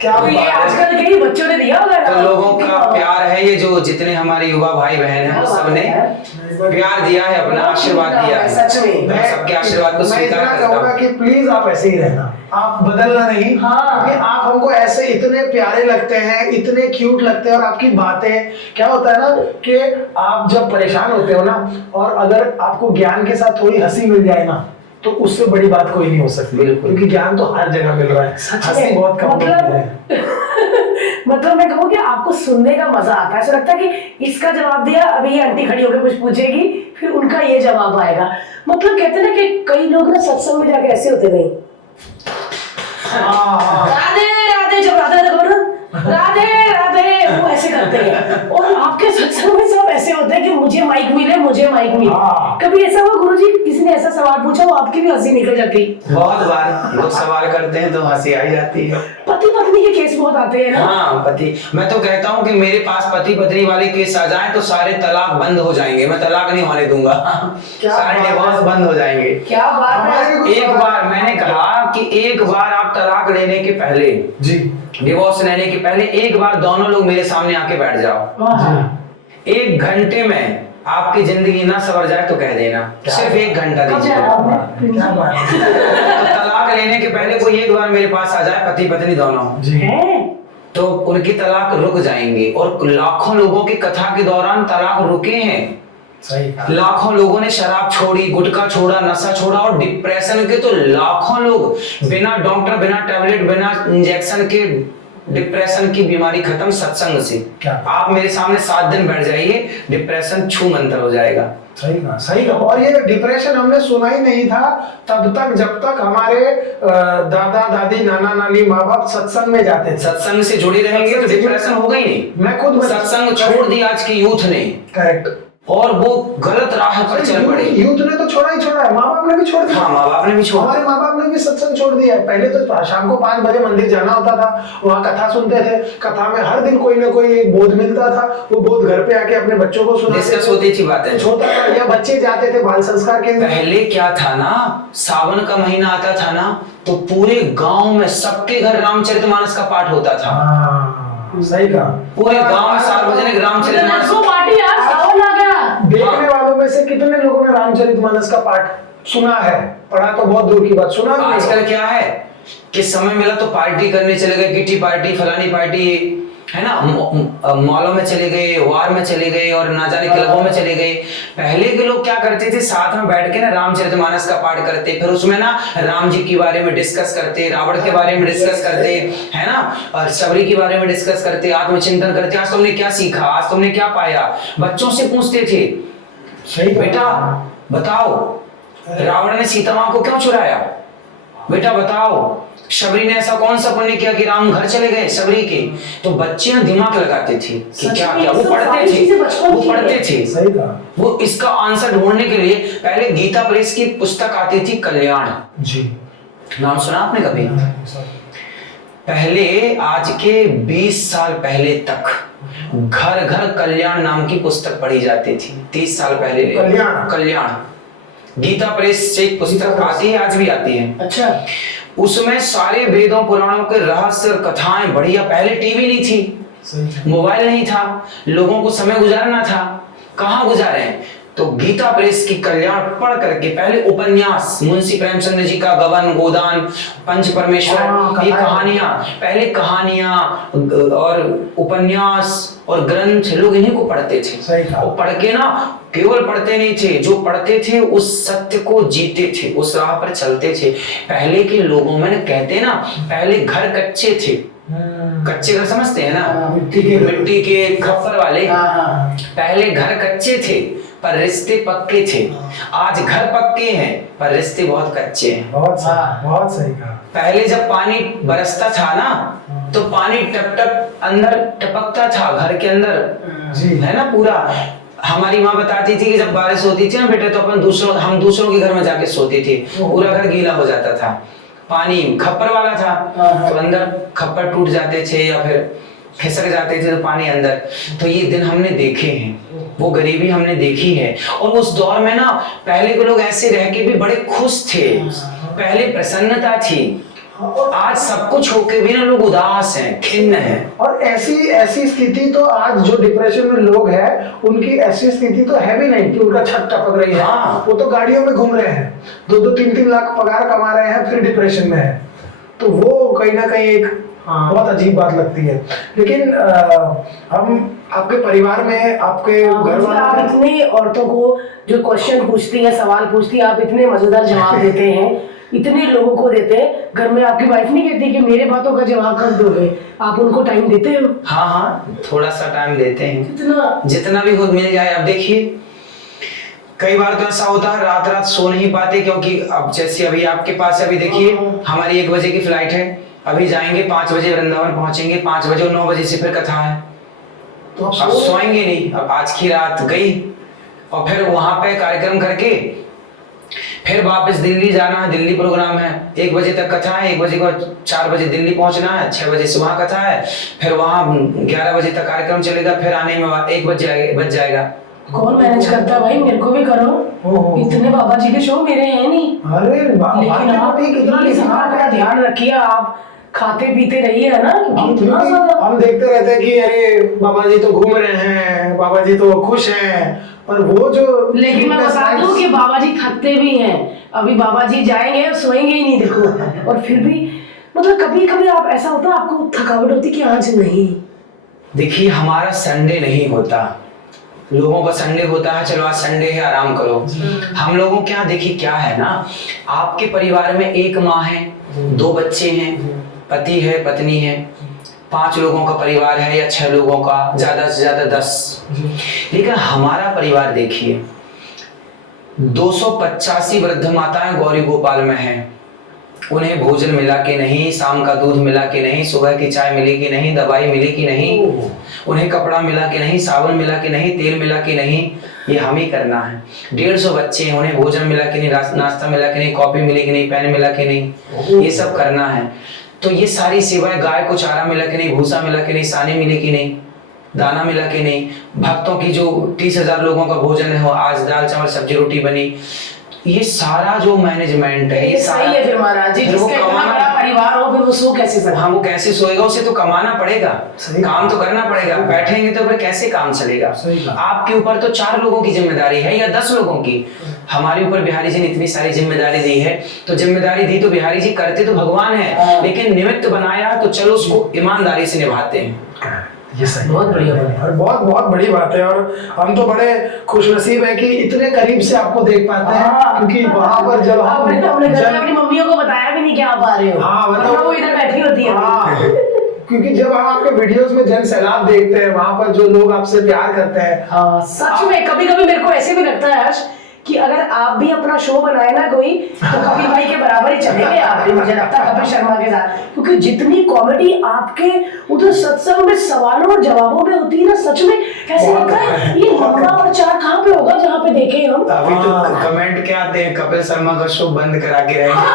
क्या तो ये आजकल के ही बच्चों ने दिया होगा ना? तो लोगों का प्यार है ये, जो जितने हमारे युवा भाई बहन हैं सबने प्यार दिया है, अपना आशीर्वाद दिया है। सच में मैं सबके आशीर्वाद को स्वीकार करता कहूंगा हूँ कि प्लीज आप ऐसे ही रहना, आप बदलना नहीं। हाँ। क्योंकि आप हमको ऐसे इतने प्यारे लगते हैं, इतने क्यूट लगते हैं। और आपकी बातें क्या होता है ना कि आप जब परेशान होते हो ना, और अगर आपको ज्ञान के साथ थोड़ी हंसी मिल जाए ना, तो उससे बड़ी बात कोई नहीं हो सकती। क्योंकि ज्ञान तो हर जगह मिल रहा है, हंसी बहुत कम मिल रहा है। मतलब मैं कहूँ कि आपको सुनने का मजा आता है। ऐसा लगता है कि इसका जवाब दिया, अभी ये आंटी खड़ी होकर कुछ पूछेगी, फिर उनका ये जवाब आएगा। मतलब कहते हैं ना कि कई लोग ना सत्संग में जाके ऐसे होते नहीं, राधे राधे, जब राधे राधे करो ना, राधे राधे, वो ऐसे करते सत्संग में सब ऐसे होते हैं कि मुझे माइक मिले, मुझे माइक मिले। हाँ। कभी ऐसा हुआ गुरुजी किसी ने ऐसा सवाल पूछा वो आपकी भी हंसी निकल जाती? बहुत बार लोग सवाल करते हैं तो हंसी आ जाती है। पति पत्नी के केस बहुत आते हैं ना? हाँ पति, मैं तो कहता हूँ कि मेरे पास पति पत्नी वाले केस आ जाएं तो सारे तलाक बंद हो जाएंगे, मैं तलाक नहीं होने दूंगा। सारे डिवोर्स बंद हो जाएंगे। क्या बात है। एक बार मैंने कहा कि एक बार आप तलाक लेने के पहले, जी डिवोर्स लेने के पहले एक बार दोनों लोग मेरे सामने आके बैठ जाओ। जी 1 घंटे में आपकी जिंदगी ना सवर जाए तो कह देना, सिर्फ 1 घंटा दीजिए। क्या बात है। तो तलाक लेने के पहले कोई एक बार मेरे पास आ जाए, पति पत्नी दोनों, जी है? तो उनकी तलाक रुक जाएंगे। और लाखों लोगों की कथा के दौरान तलाक रुके हैं। सही कहा। लाखों लोगों ने शराब छोड़ी, गुटखा छोड़ा, नशा छोड़ा, और डिप्रेशन के तो लाखों लोग बिना डॉक्टर, बिना टैबलेट, बिना इंजेक्शन के डिप्रेशन की बीमारी खत्म सत्संग से। क्या? आप मेरे सामने 7 दिन बैठ जाइए, डिप्रेशन छू मंतर हो जाएगा। सही कहा, सही कहा। और ये डिप्रेशन हमने सुना ही नहीं था तब तक जब तक हमारे दादा दादी, नाना नानी, माँ बाप सत्संग में जाते थे। सत्संग से जुड़ी रहेंगे तो डिप्रेशन होगा ही नहीं। मैं खुद सत्संग छोड़ दिया आज की यूथ ने, करेक्ट, और वो गलत राह पर चल पड़े। यूथ ने तो छोड़ा ही छोड़ा है, माँ बाप ने भी छोड़ दिया। हाँ, माँ बाप ने भी छोड़ा। हमारे माँ बाप ने भी सत्संग छोड़ दिया है। पहले तो शाम को 5 बजे मंदिर जाना होता था, वहाँ कथा सुनते थे। कथा में हर दिन कोई ना कोई बोध मिलता था, वो बोध घर पे आके अपने बच्चों को सुनाते डिस्कस होती थी बातें, होता था, या बच्चे जाते थे बाल संस्कार केंद्र। पहले क्या था ना, सावन का महीना आता था ना तो पूरे गांव में सबके घर रामचरितमानस का पाठ होता था। सही कहा। पूरे गांव में सार्वजनिक रामचरितमानस पार्टी यार, सावन आ गया। देखने वालों में से कितने लोगों ने रामचरितमानस का पाठ सुना है? पढ़ा तो बहुत दूर की बात, सुना भी नहीं। आजकल क्या है कि समय मिला तो पार्टी करने चले गए, किटी पार्टी, फलानी पार्टी, है ना, मॉलों में चले गए, वार में चले गए, और ना जाने क्लबों में चले गए। पहले के लोग क्या करते थे, साथ में बैठ के ना रामचरितमानस का पाठ करते, फिर उसमें ना राम जी के बारे में डिस्कस करते, रावण के बारे में डिस्कस करते, है ना, और सबरी के बारे में डिस्कस करते, आत्मचिंतन करते, आज तुमने क्या सीखा, आज तुमने क्या पाया। बच्चों से पूछते थे, सही बेटा बताओ रावण ने सीता मां को क्यों चुराया, बेटा बताओ शबरी ने ऐसा कौन सा पुण्य किया कि राम घर चले गए शबरी के। तो बच्चे ना दिमाग लगाते थे कि क्या क्या, वो पढ़ते थे। सही कहा। वो इसका आंसर ढूंढने के लिए पहले गीता प्रेस की पुस्तक आती थी कल्याण, जी, नाम सुना आपने कभी? पहले आज के 20 साल पहले तक घर घर कल्याण नाम की पुस्तक पढ़ी जाती थी। 30 साल पहले कल्याण गीता प्रेस से एक पुस्तक आती है, आज भी आती है। अच्छा। उसमें सारे वेदों पुराणों के रहस्य और कथाएं बढ़िया। पहले टीवी नहीं थी, मोबाइल नहीं था, लोगों को समय गुजारना था, कहाँ गुजारे? तो गीता प्रेस की कल्याण पढ़ करके पहले उपन्यास, मुंशी प्रेमचंद जी का गबन गोदान, पंच परमेश्वर, ये कहानियां, पहले कहानियां और उपन्यास और ग्रंथ, लोग इन्हीं को पढ़ते थे। और पढ़ के ना केवल पढ़ते नहीं थे, जो पढ़ते थे उस सत्य को जीते थे, उस राह पर चलते थे। पहले के लोगों में कहते ना, पहले घर कच्चे थे, कच्चे घर समझते हैं ना, मिट्टी के खप्पर वाले। पहले घर कच्चे थे पर रिश्ते पक्के थे। आज घर पक्के हैं पर रिश्ते बहुत कच्चे हैं। बहुत सही कहा। पहले जब पानी बरसता था ना तो पानी टप टप अंदर टपकता था घर के अंदर, है ना पूरा। हमारी माँ बताती थी कि जब बारिश होती थी ना बेटे तो हम दूसरों के घर में जाके सोते थे, पूरा घर गीला हो जाता था। पानी खप्पर वाला था तो अंदर खप्पर टूट जाते थे या फिर खिसक जाते थे तो पानी अंदर। तो ये दिन हमने देखे हैं, वो गरीबी हमने देखी है। और उस दौर में ना पहले के लोग ऐसे रह के भी बड़े खुश थे, पहले प्रसन्नता थी। आज सब कुछ होके भी ना लोग उदास हैं, खिन्न हैं। और ऐसी स्थिति तो आज जो डिप्रेशन में लोग हैं उनकी ऐसी स्थिति तो है भी नहीं कि उनका छत टपक रही है। वो तो गाड़ियों में घूम रहे हैं, 2-2, 3-3 लाख पगार कमा रहे हैं, फिर डिप्रेशन में है। तो वो कहीं ना कहीं एक बहुत अजीब बात लगती है। लेकिन हम आपके परिवार में, आपके घर वालों, आप इतने औरतों को जो क्वेश्चन पूछती हैं, सवाल पूछती हैं, आप इतने मजेदार जवाब देते हैं, इतने लोगों को देते हैं। घर में आपकी वाइफ नहीं कहती कि मेरे बातों का जवाब कब दोगे? आप उनको टाइम देते हो? हाँ, थोड़ा सा टाइम देते हैं, कितना? जितना भी खुद मिल जाए। अब देखिए कई बार तो ऐसा होता है रात सो नहीं पाते, क्योंकि अब जैसे अभी आपके पास अभी देखिए हमारी 1 बजे की फ्लाइट है, अभी जाएंगे 5 बजे वृंदावन पहुंचेंगे, 5 बजे और 9 बजे से फिर कथा है। तो अब सोएंगे नहीं, अब आज की रात गई और फिर वहां पे कार्यक्रम करके फिर वापस दिल्ली जाना है, दिल्ली प्रोग्राम है, 1 बजे तक कथा है, 1 बजे को 4 बजे दिल्ली पहुंचना है, 6 बजे से वहां कथा है, फिर वहां 11 बजे तक कार्यक्रम चलेगा, फिर आने में 1 बज जाएगा। कौन मैनेज करता है भाई? मेरे को भी करो, इतने बाबा जी के शो मेरे हैं नहीं। अरे लेकिन आप कितना प्लीज हमारा ध्यान रखिए, आप खाते पीते रहिए है ना, क्योंकि इतना ज्यादा हम देखते रहते हैं कि अरे बाबा जी तो घूम रहे हैं, बाबा जी तो खुश हैं, पर वो जो लेकिन मैं बता दूं कि बाबा जी थकते भी हैं। अभी बाबा जी जाएंगे और सोएंगे ही नहीं देखो। और फिर भी मतलब कभी कभी आप ऐसा होता है आपको थकावट होती कि आज नहीं। देखिए हमारा संडे नहीं होता, लोगों का संडे होता है, चलो आज संडे है आराम करो। हम लोगों के यहाँ देखिए क्या है ना, आपके परिवार में 1 माँ है, 2 बच्चे हैं, पति है, पत्नी है, 5 लोगों का परिवार है या 6 लोगों का, ज्यादा से ज्यादा 10। लेकिन हमारा परिवार देखिए 285 वृद्ध माताएं गौरी गोपाल में हैं, उन्हें भोजन मिला कि नहीं, शाम का दूध मिला कि नहीं, सुबह की चाय मिली कि नहीं, दवाई मिली कि नहीं, उन्हें कपड़ा मिला कि नहीं, साबुन मिला कि नहीं, तेल मिला कि नहीं, ये हम ही करना है। 150 बच्चे हैं, उन्हें भोजन मिला कि नहीं, नाश्ता मिला कि नहीं, कॉफी मिली कि नहीं, पेन मिला कि नहीं, ये सब करना है। तो ये सारी सेवाएं, गाय को चारा मिला कि नहीं, भूसा मिला कि नहीं, सानी मिली कि नहीं, दाना मिला कि नहीं, भक्तों की जो 30,000 लोगों का भोजन है, आज दाल चावल सब्जी रोटी बनी, ये सारा जो मैनेजमेंट है, ये सारा सही है। फिर महाराज जी, जिसका इतना बड़ा परिवार हो, फिर वो सो कैसे सकता? हाँ, वो कैसे सोएगा? उसे तो कमाना पड़ेगा, काम तो करना पड़ेगा, बैठेंगे तो फिर कैसे काम चलेगा? आपके ऊपर तो 4 लोगों की जिम्मेदारी है या 10 लोगों की। हमारे ऊपर बिहारी जी ने इतनी सारी जिम्मेदारी दी है, तो जिम्मेदारी दी तो बिहारी जी, करते तो भगवान है, लेकिन निमित्त बनाया तो चलो उसको ईमानदारी से निभाते हैं। ये सही, बहुत बढ़िया बात है। और बहुत बहुत बड़ी बात है। और हम तो बड़े खुशनसीब है कि इतने करीब से आपको देख पाते हैं, क्योंकि वहां पर जब आपने तो अपने घर में अपनी मम्मियों को बताया भी नहीं कि आप आ रहे हो। हाँ, वरना वो इधर बैठी होती है। क्योंकि जब हम आपके वीडियोस में जन सैलाब देखते हैं, वहां पर जो लोग आपसे प्यार करते हैं, सच में कभी कभी मेरे को ऐसे भी लगता है हर्ष कि अगर आप भी अपना शो बनाए ना कोई, तो कपिल भाई के बराबर ही चलेंगे आप भी, मुझे लगता है कपिल शर्मा के साथ, क्योंकि जितनी कॉमेडी आपके उधर सत्संग में सवालों और जवाबों में होती है ना, सच में ऐसे लगता है ये लंबा प्रचार कहाँ पे होगा जहाँ पे देखे हम। अभी तो कमेंट क्या आते हैं, कपिल शर्मा का शो बंद करा के रहेंगे।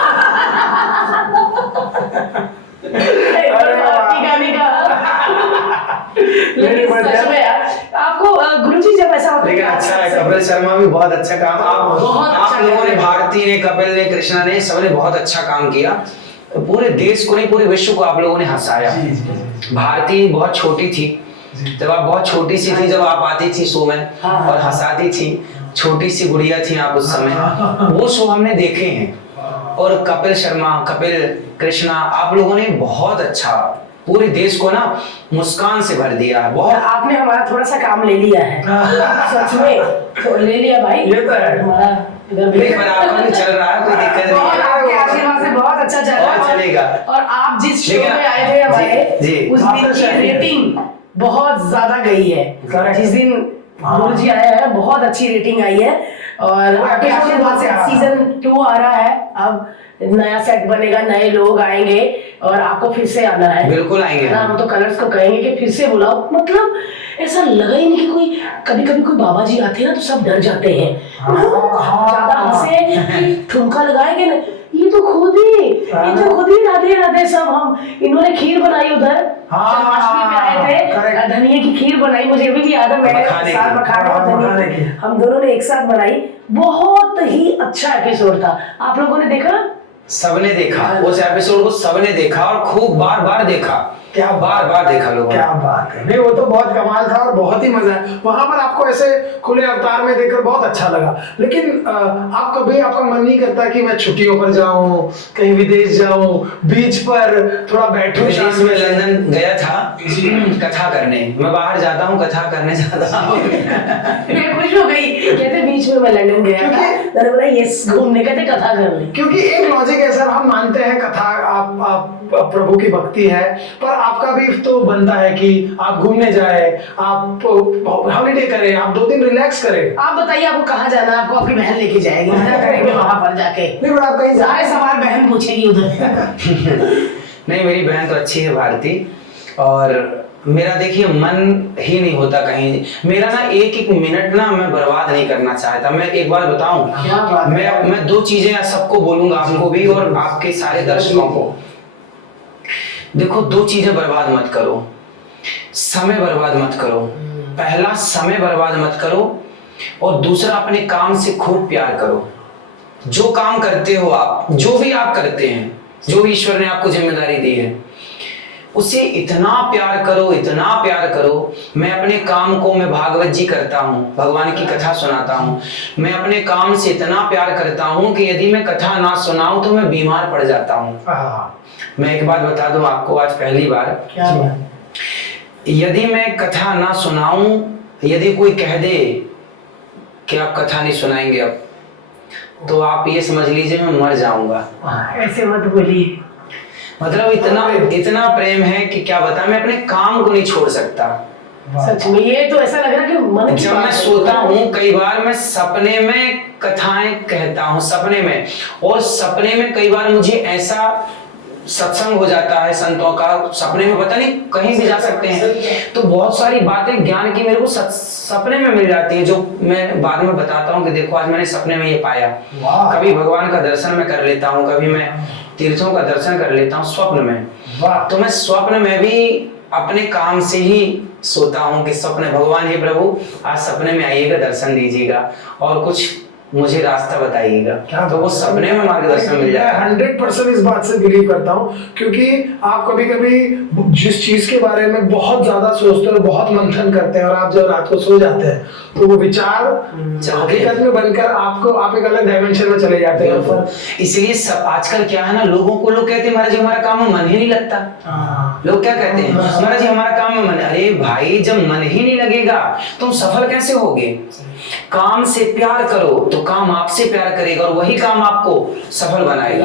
लेकिन सच में यार आपको गुरुजी जब ऐसा होता है, लेकिन अच्छा है, कपिल शर्मा भी बहुत अच्छा काम, आप लोगों ने, भारती ने, कपिल ने, कृष्णा ने, सबने बहुत अच्छा काम किया। पूरे देश को नहीं, पूरे विश्व को आप लोगों ने हंसाया। भारती बहुत छोटी थी, जब आप बहुत छोटी सी थी, जब आप आती थी शो में और हंसाती थी, छोटी सी गुड़िया थी आप उस समय, वो शो हमने देखे हैं। और कपिल शर्मा, कपिल, कृष्णा, आप लोगों ने बहुत अच्छा पूरे देश को ना मुस्कान से भर दिया है। बहुत आपने हमारा थोड़ा सा काम ले लिया है, सच में तो ले लिया भाई, ये तो है। हमारा इधर भी बराबर में चल रहा है, कोई दिक्कत नहीं है, आपके आशीर्वाद से बहुत अच्छा चल रहा है, बहुत चलेगा। और आप जिस शो में आए थे हमारे, जी, उस दिन की रेटिंग बहुत ज्यादा गई है। जिस दिन गुरुजी आए हैं बहुत अच्छी रेटिंग आई है, और आपके आशीर्वाद से सीजन 2 आ रहा है, अब नया सेट बनेगा, नए लोग आएंगे और आपको फिर से आना है। बिल्कुल आएंगे हम तो कलर्स को कहेंगे कि फिर से बुलाओ। मतलब ऐसा लगा ही नहीं कि कोई, कभी कभी कोई बाबा जी आते हैं ना तो सब डर जाते हैं, ज्यादा हंसे, ठुमका लगाएंगे ना, ये तो खुद ही राधे राधे सब। हम इन्होंने खीर बनाई उधर जन्माष्टमी पे आए थे, धनिये की खीर बनाई, मुझे अभी भी याद है, मैं साल मखाने और धनिये हम दोनों ने एक साथ बनाई। बहुत ही अच्छा एपिसोड था, आप लोगों ने देखा? सबने देखा उस एपिसोड को, सबने देखा और खूब बार बार देखा, क्या बार देखा लोगों ने। क्या बात है, नहीं वो तो बहुत कमाल था और बहुत ही मजा है वहां पर आपको ऐसे खुले अवतार में देखकर, बहुत अच्छा लगा। लेकिन आप कभी, आपका मन नहीं करता कि मैं छुट्टियों पर जाऊं, कहीं विदेश जाऊं, बीच पर थोड़ा बैठूं? विदेश में लंदन गया था कथा करने, मैं बाहर जाता हूँ कथा करने जाता हूँ। मैं खुश हो गई, कहते बीच में मैं लंदन गया था, मैंने बोला यस, घूमने कहते कथा करने, क्योंकि एक लॉजिक है सर, हम मानते हैं कथा आप प्रभु की भक्ति है, पर आपका भी तो बनता है कि आप घूमने जाए, आप हॉलिडे करें, आप 2 दिन रिलैक्स करें। आप बताइए आपको कहाँ जाना है? आपको आपकी बहन लेके जाएगी, क्या करेंगे वहां पर जाके? नहीं पर आप कहीं सारे सवाल बहन पूछेगी उधर। नहीं, मेरी बहन तो अच्छी है भारती, और मेरा देखिए मन ही नहीं होता कहीं, मेरा ना एक एक मिनट ना मैं बर्बाद नहीं करना चाहता। मैं एक बात बताऊं, क्या बात है? मैं दो चीजें सबको बोलूंगा, आपको भी और आपके सारे दर्शकों को। देखो, दो चीजें बर्बाद मत करो। समय बर्बाद मत करो। पहला, समय बर्बाद मत करो, और दूसरा, अपने काम से खूब प्यार करो। जो काम करते हो आप, जो भी आप करते हैं, जो भी ईश्वर ने आपको जिम्मेदारी दी है, उसे इतना प्यार करो, इतना प्यार करो। मैं अपने काम को, मैं भागवत जी करता हूँ, भगवान की कथा सुनाता हूँ। मैं अपने काम से इतना प्यार करता हूँ कि यदि मैं कथा ना सुनाऊं तो मैं बीमार पड़ जाता हूँ। मैं एक बात बता दूं आपको, आज पहली बार, क्या बात? यदि मैं कथा ना सुनाऊं, यदि कोई कह दे कि आप कथा नहीं सुनाएंगे अब, तो आप ये समझ लीजिए मैं मर जाऊंगा। ऐसे मत बोलिए। मतलब इतना प्रेम है कि क्या बताएं, मैं अपने काम को नहीं छोड़ सकता। सच में ये तो ऐसा लग रहा है कि मन की जब बात मैं है। सोता हूँ, कई बार मैं सपने में कथाएं कहता हूँ, सपने में, और सपने में कई बार मुझे ऐसा सत्संग हो जाता है संतों का, सपने में पता नहीं कहीं भी जा सकते हैं, तो बहुत सारी बातें ज्ञान की मेरे को सपने में मिल जाती है, जो मैं बाद में बताता हूँ कि देखो आज मैंने सपने में ये पाया। कभी भगवान का दर्शन मैं कर लेता हूँ, कभी मैं तीर्थों का दर्शन कर लेता हूँ स्वप्न में। तो मैं स्वप्न में भी अपने काम से ही सोता हूँ कि स्वप्न, भगवान हे प्रभु आज सपने में आइएगा, दर्शन दीजिएगा और कुछ मुझे रास्ता बताइएगा, तो वो सपने में मार्गदर्शन मिल जाता है। 100% इस बात से बिलीव करता हूँ, क्योंकि आप कभी कभी जिस चीज के बारे में बहुत ज्यादा सोचते हो, बहुत मंथन करते हैं, और आप जब रात को सो जाते हैं तो वो विचार हकीकत में बनकर आप एक अलग डायमेंशन में चले जाते हैं। इसलिए सब आजकल क्या है ना, लोग कहते हैं महाराज जी हमारा काम में मन ही नहीं लगता। लोग क्या कहते हैं, महाराज जी हमारा काम में मन, अरे भाई जब मन ही नहीं लगेगा तुम सफल कैसे होगे? काम से प्यार करो तो काम आपसे प्यार करेगा, और वही काम आपको सफल बनाएगा।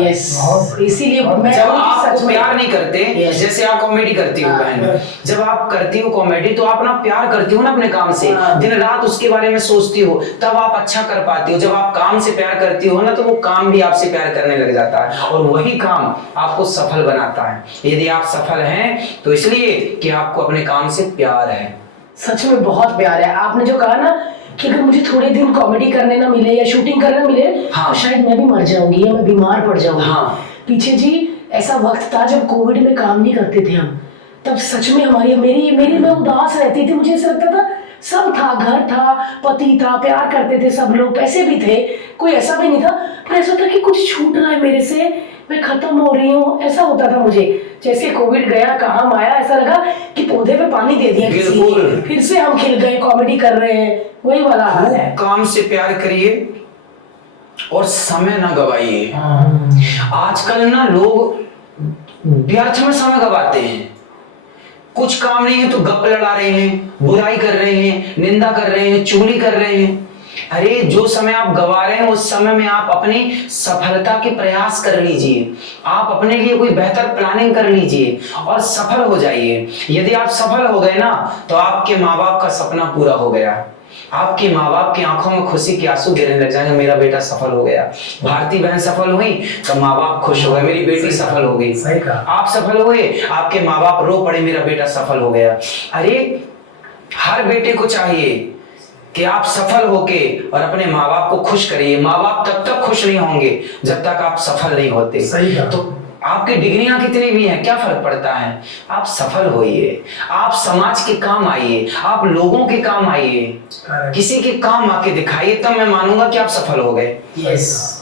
इसीलिए जब आप प्यार नहीं करते, जैसे आप कॉमेडी करती हो बहन, जब आप करती हो कॉमेडी तो आप ना प्यार करती हो ना अपने काम से, दिन रात उसके बारे में सोचती हो, तब आप अच्छा कर पाती हो। जब आप काम से प्यार करती हो ना, तो वो काम भी आपसे प्यार करने लग जाता है, और वही काम आपको सफल बनाता है। यदि आप सफल हैं तो इसलिए कि आपको अपने काम से प्यार है। सच में बहुत प्यार है। आपने जो कहा ना कि अगर मुझे थोड़े दिन कॉमेडी करने ना मिले या शूटिंग करने मिले, हाँ। तो शायद मैं भी मर जाऊंगी या मैं बीमार पड़ जाऊंगी। हाँ। पीछे जी ऐसा वक्त था जब कोविड में काम नहीं करते थे हम, तब सच में मेरी मैं उदास रहती थी। मुझे ऐसा लगता था सब था, घर था, पति था, प्यार करते थे सब लोग, पैसे भी थे, कोई ऐसा भी नहीं था, पर ऐसा था कि कुछ छूट रहा है मेरे से, मैं खत्म हो रही हूँ, ऐसा होता था मुझे। जैसे कोविड गया, काम आया, ऐसा लगा कि पौधे पे पानी दे दिया किसी ने, फिर से हम खिल गए, कॉमेडी कर रहे हैं, वही वाला हाल है। काम से प्यार करिए और समय ना गवाइए। आजकल ना लोग व्यर्थ में समय गवाते हैं, कुछ काम नहीं है तो गप लड़ा रहे हैं, बुराई कर रहे हैं, निंदा कर रहे हैं, चुगली कर रहे हैं। अरे जो समय आप गवा रहे हैं उस समय में आप अपनी सफलता के प्रयास कर लीजिए, आप अपने लिए कोई बेहतर प्लानिंग कर लीजिए और सफल हो जाइए। यदि आप सफल हो गए ना, तो आपके माँ बाप का सपना पूरा हो गया। आपके माँ बाप की आंखों में खुशी के आंसू गिरने लग जाएंगे, मेरा बेटा सफल हो गया। भारती बहन सफल हुई तो माँ बाप खुश हो गए, मेरी बेटी सफल हो गई। आप सफल हुए, आपके माँ बाप रो पड़े, मेरा बेटा सफल हो गया। अरे हर बेटे को चाहिए कि आप सफल होके और अपने माँ बाप को खुश करिए। माँ बाप तब तक खुश नहीं होंगे जब तक आप सफल नहीं होते। तो आपकी डिग्रियां कितनी भी हैं, क्या फर्क पड़ता है? आप सफल होइए, आप समाज के काम आइए, आप लोगों के काम आइए, किसी के काम आके दिखाइए, तब मैं मानूंगा कि आप सफल हो गए।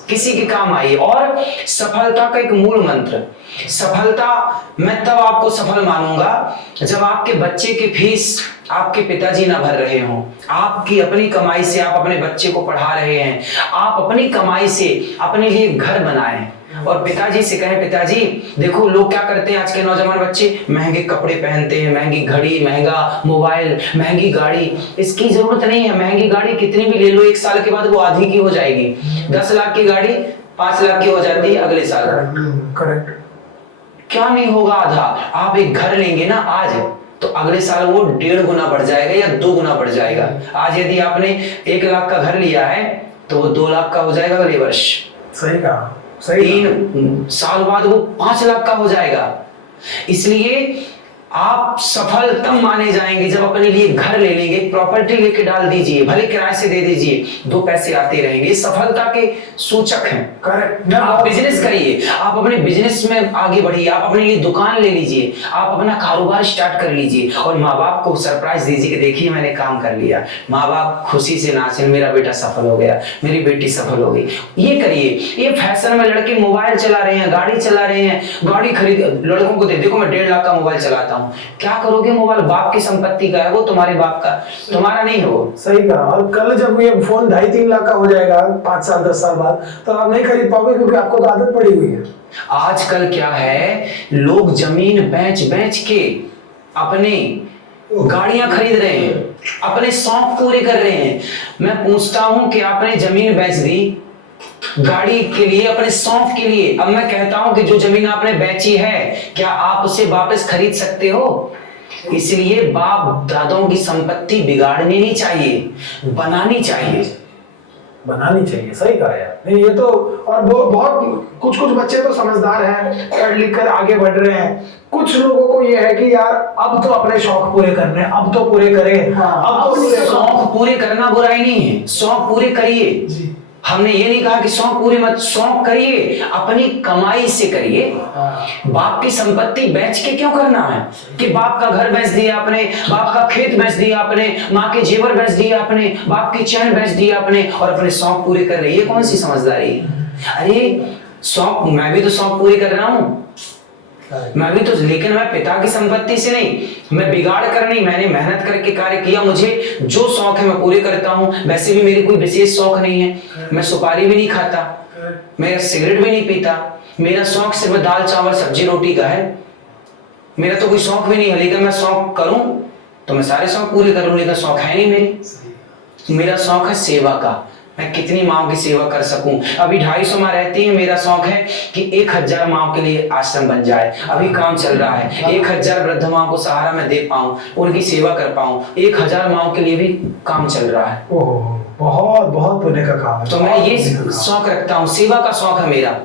किसी के काम आइए। और सफलता का एक मूल मंत्र, सफलता मैं तब आपको सफल मानूंगा जब आपके बच्चे की फीस आपके पिताजी ना भर रहे हों, आपकी अपनी कमाई से आप अपने बच्चे को पढ़ा रहे हैं, आप अपनी कमाई से अपने लिए घर बनाएं और पिताजी से कहें, पिताजी देखो लोग क्या करते हैं, आज के नौजवान बच्चे महंगे कपड़े पहनते हैं, महंगी घड़ी, महंगा मोबाइल, महंगी गाड़ी। इसकी जरूरत नहीं है, महंगी गाड़ी कितनी भी ले लो, 1 साल के बाद वो आधी की हो जाएगी। 10 लाख की गाड़ी 5 लाख की हो जाती है अगले साल। करेक्ट। क्या नहीं होगा आधा? आप एक घर लेंगे ना आज, तो अगले साल वो 1.5 गुना बढ़ जाएगा या 2 गुना बढ़ जाएगा। आज यदि आपने 1 लाख का घर लिया है तो वो 2 लाख का हो जाएगा अगले वर्ष। सही कहा। 3 साल बाद वो 5 लाख का हो जाएगा। इसलिए आप सफल तब माने जाएंगे जब अपने लिए घर ले लेंगे, प्रॉपर्टी लेके डाल दीजिए, भले किराए से दे दीजिए, 2 पैसे आते रहेंगे, सफलता के सूचक हैं। करेक्ट। आप बिजनेस करिए, आप अपने बिजनेस में आगे बढ़िए, आप अपने लिए दुकान ले लीजिए, आप अपना कारोबार स्टार्ट कर लीजिए और माँ बाप को सरप्राइज दीजिए कि देखिए मैंने काम कर लिया। माँ बाप खुशी से नाचें, मेरा बेटा सफल हो गया, मेरी बेटी सफल हो गई। ये करिए। ये फैशन में लड़के मोबाइल चला रहे हैं, गाड़ी चला रहे हैं, गाड़ी खरीद, लड़कों को देखो मैं 1.5 लाख का मोबाइल चलाता हूँ। क्या करोगे? मोबाइल बाप की संपत्ति का है, वो तुम्हारे बाप का, तुम्हारा नहीं हो। सही कहा। और कल जब ये फोन 2.5-3 लाख का हो जाएगा 5 साल 10 साल बाद, तो आप नहीं खरीद पाओगे क्योंकि आपको तो आदत पड़ी हुई है। आजकल क्या है, लोग जमीन बेच बेच के अपनी गाड़ियां खरीद रहे हैं, अपने शौक पूरे कर रहे हैं। मैं पूछता हूं कि आपने जमीन बेच दी गाड़ी के लिए, अपने शौक के लिए। अब मैं कहता हूं कि जो जमीन आपने बेची है, क्या आप उसे वापस खरीद सकते हो? इसलिए बाप दादाओं की संपत्ति बिगाड़नी नहीं चाहिए, बनानी चाहिए। बनानी चाहिए। सही कहा यार। नहीं, ये तो, और वो बहुत कुछ बच्चे तो समझदार हैं, पढ़ लिख कर आगे बढ़ रहे हैं। कुछ लोगों को ये है कि यार अब तो अपने शौक पूरे करने हैं, अब तो पूरे करें। अब तो शौक पूरे करना बुराई नहीं है, शौक पूरे करिए। हमने ये नहीं कहा कि शौक पूरे मत, शौक करिए, अपनी कमाई से करिए। बाप की संपत्ति बेच के क्यों करना है कि बाप का घर बेच दिया आपने, बाप का खेत बेच दिया आपने, माँ के जेवर बेच दिया आपने, बाप की चैन बेच दिया आपने और अपने शौक पूरे कर रहे। ये कौन सी समझदारी है? अरे शौक, मैं भी तो शौक पूरे कर रहा हूँ, मैं भी तो, लेकिन मैं पिता की संपत्ति से नहीं, मैं बिगाड़ कर नहीं, मैंने मेहनत करके कार्य किया। मुझे जो शौक है मैं पूरे करता हूं। वैसे भी मेरी कोई विशेष शौक नहीं है, मैं सुपारी भी नहीं खाता, मैं सिगरेट भी नहीं पीता, मेरा शौक सिर्फ दाल चावल सब्जी रोटी का है। मेरा तो कोई शौक भी नहीं है, लेकिन मैं शौक करूं तो मैं सारे शौक पूरे करूं, लेकिन शौक है नहीं मेरी। मेरा शौक है सेवा का, मैं कितनी माओ की सेवा कर सकूं। अभी 250 माँ रहती है, मेरा शौक है कि 1000 माओ के लिए आश्रम बन जाए। अभी काम चल रहा है, 1000 वृद्ध माओ को सहारा मैं दे पाऊं, उनकी सेवा कर पाऊं। 1000 माओ के लिए भी काम चल रहा है। ओह, बहुत बहुत पुण्य का काम है। तो मैं ये शौक रखता हूँ, सेवा का शौक है मेरा।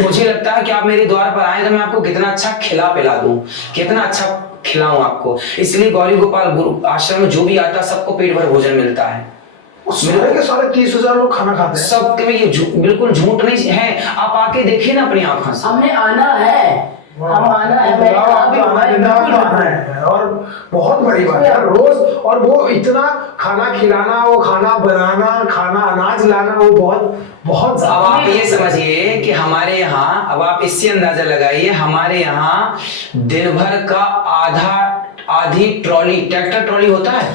मुझे लगता है कि आप मेरे द्वार पर आए तो मैं आपको कितना अच्छा खिला पिला दूं, कितना अच्छा खिलाऊं आपको। इसलिए गौरी गोपाल गुरु आश्रम में जो भी आता है सबको पेट भर भोजन मिलता है। सारे के सारे 30,000 लोग खाना खाते हैं। सब के, ये बिल्कुल झूठ नहीं है, आप आके देखिए ना अपनी आंखों से। हमने आना है, हम आना है, मैं आना है। और बहुत बड़ी बात है रोज, और वो इतना खाना खिलाना, वो खाना बनाना, खाना अनाज लाना, वो बहुत बहुत। अब आप ये समझिए कि हमारे यहाँ, अब आप इससे अंदाजा लगाइए, हमारे यहाँ दिन भर का आधी ट्रॉली, ट्रैक्टर ट्रॉली होता है,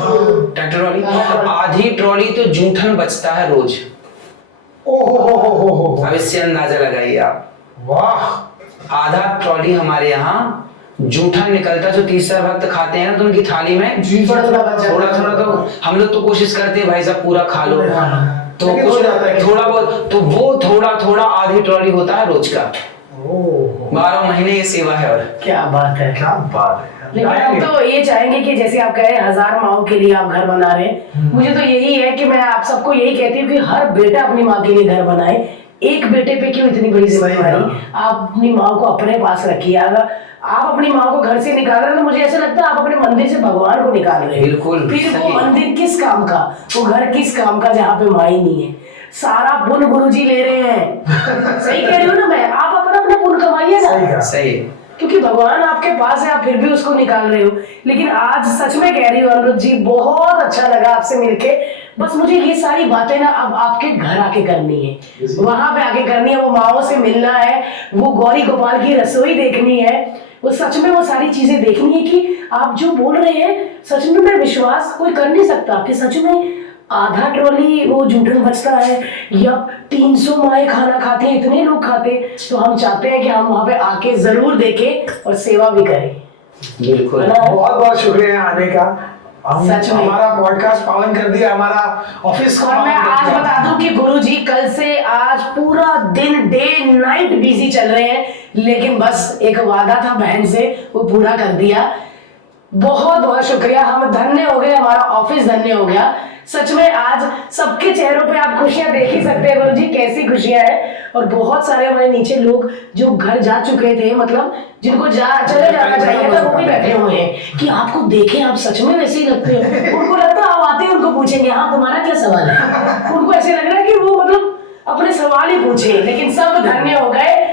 ट्रैक्टर ट्रॉली, आधी ट्रॉली तो जूठन बचता है रोज। ओहो, अब इससे अंदाजा लगाइए आप। वाह। आधा ट्रॉली हमारे यहाँ जूठन निकलता, जो तीसरा भक्त खाते हैं ना तो उनकी थाली में थोड़ा थोड़ा तो हम लोग तो कोशिश करते हैं भाई साहब पूरा खा लो, तो कुछ थोड़ा बहुत, तो वो थोड़ा थोड़ा आधी ट्रॉली होता है रोज का। 12 महीने ये सेवा है। और क्या बात है, क्या बात है। लेकिन हम तो ये चाहेंगे कि जैसे आप कह रहे हैं 1000 माओं के लिए आप घर बना रहे हैं, मुझे तो यही है कि मैं आप सबको यही कहती हूँ कि हर बेटा अपनी माँ के लिए घर बनाए। एक बेटे पे क्यों इतनी बड़ी जिम्मेदारी? आप अपनी माँ को अपने पास रखिए। अगर आप अपनी माँ को घर से निकाल रहे हैं तो मुझे ऐसा लगता है आप अपने मंदिर से भगवान को निकाल रहे हैं। बिल्कुल। फिर वो मंदिर किस काम का, वो घर किस काम का जहाँ पे माँ ही नहीं है? सारा पुण्य गुरुजी ले रहे हैं। सही कह रही हूँ ना मैं? आप अपना अपना पुण्य कमाइए ना। सही, क्योंकि भगवान आपके पास है, आप फिर भी उसको निकाल रहे हो। लेकिन आज सच में कह रही हूँ अनुरुद्ध जी, बहुत अच्छा लगा आपसे मिलके। बस मुझे ये सारी बातें ना अब आपके घर आके करनी है, वहां पे आके करनी है, वो माओ से मिलना है, वो गौरी गोपाल की रसोई देखनी है, वो सच में वो सारी चीजें देखनी है कि आप जो बोल रहे हैं सच में मैं विश्वास कोई कर नहीं सकता कि सच में आधा ट्रॉली वो जूठन बचता है या 300 माएँ खाना खाते हैं, इतने लोग खाते। तो हम चाहते हैं कि हम वहां पे आके जरूर देखें और सेवा भी करें। बिल्कुल। बहुत बहुत शुक्रिया आने का। सच में हमारा पॉडकास्ट पावन कर दिया, हमारा ऑफिस को। और मैं आज बता दूं कि गुरुजी कल से आज पूरा दिन डे नाइट बिजी चल रहे हैं, लेकिन बस एक वादा था बहन से, वो पूरा कर दिया। बहुत बहुत शुक्रिया, हम धन्य हो गए, हमारा ऑफिस धन्य हो गया। सच में आज सबके चेहरों पे आप खुशियां देख ही सकते हैं गुरुजी, कैसी खुशियां हैं। और बहुत सारे हमारे नीचे लोग जो घर जा चुके थे, मतलब जिनको चले जाना चाहिए था, वो भी बैठे हुए हैं कि आपको देखें, आप सच में वैसे ही लगते हो। उनको लगता है आप आते हैं उनको पूछेंगे हाँ तुम्हारा क्या सवाल है, उनको ऐसे लग रहा है कि वो मतलब अपने सवाल ही पूछे, लेकिन सब धन्य हो गए।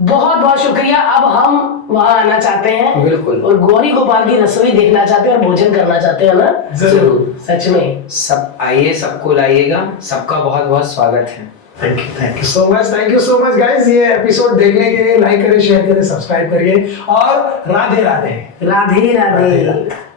बहुत बहुत शुक्रिया। अब हम वहां आना चाहते हैं, बिल्कुल, और गौरी गोपाल की रसोई देखना चाहते हैं और भोजन करना चाहते हैं ना। जरूर, सच में सब आइए, सबको लाइएगा, सबका बहुत बहुत स्वागत है। Thank you so much guys. ये एपिसोड देखने के लिए लाइक करें, शेयर करें, सब्सक्राइब करिए और राधे राधे। राधे राधे।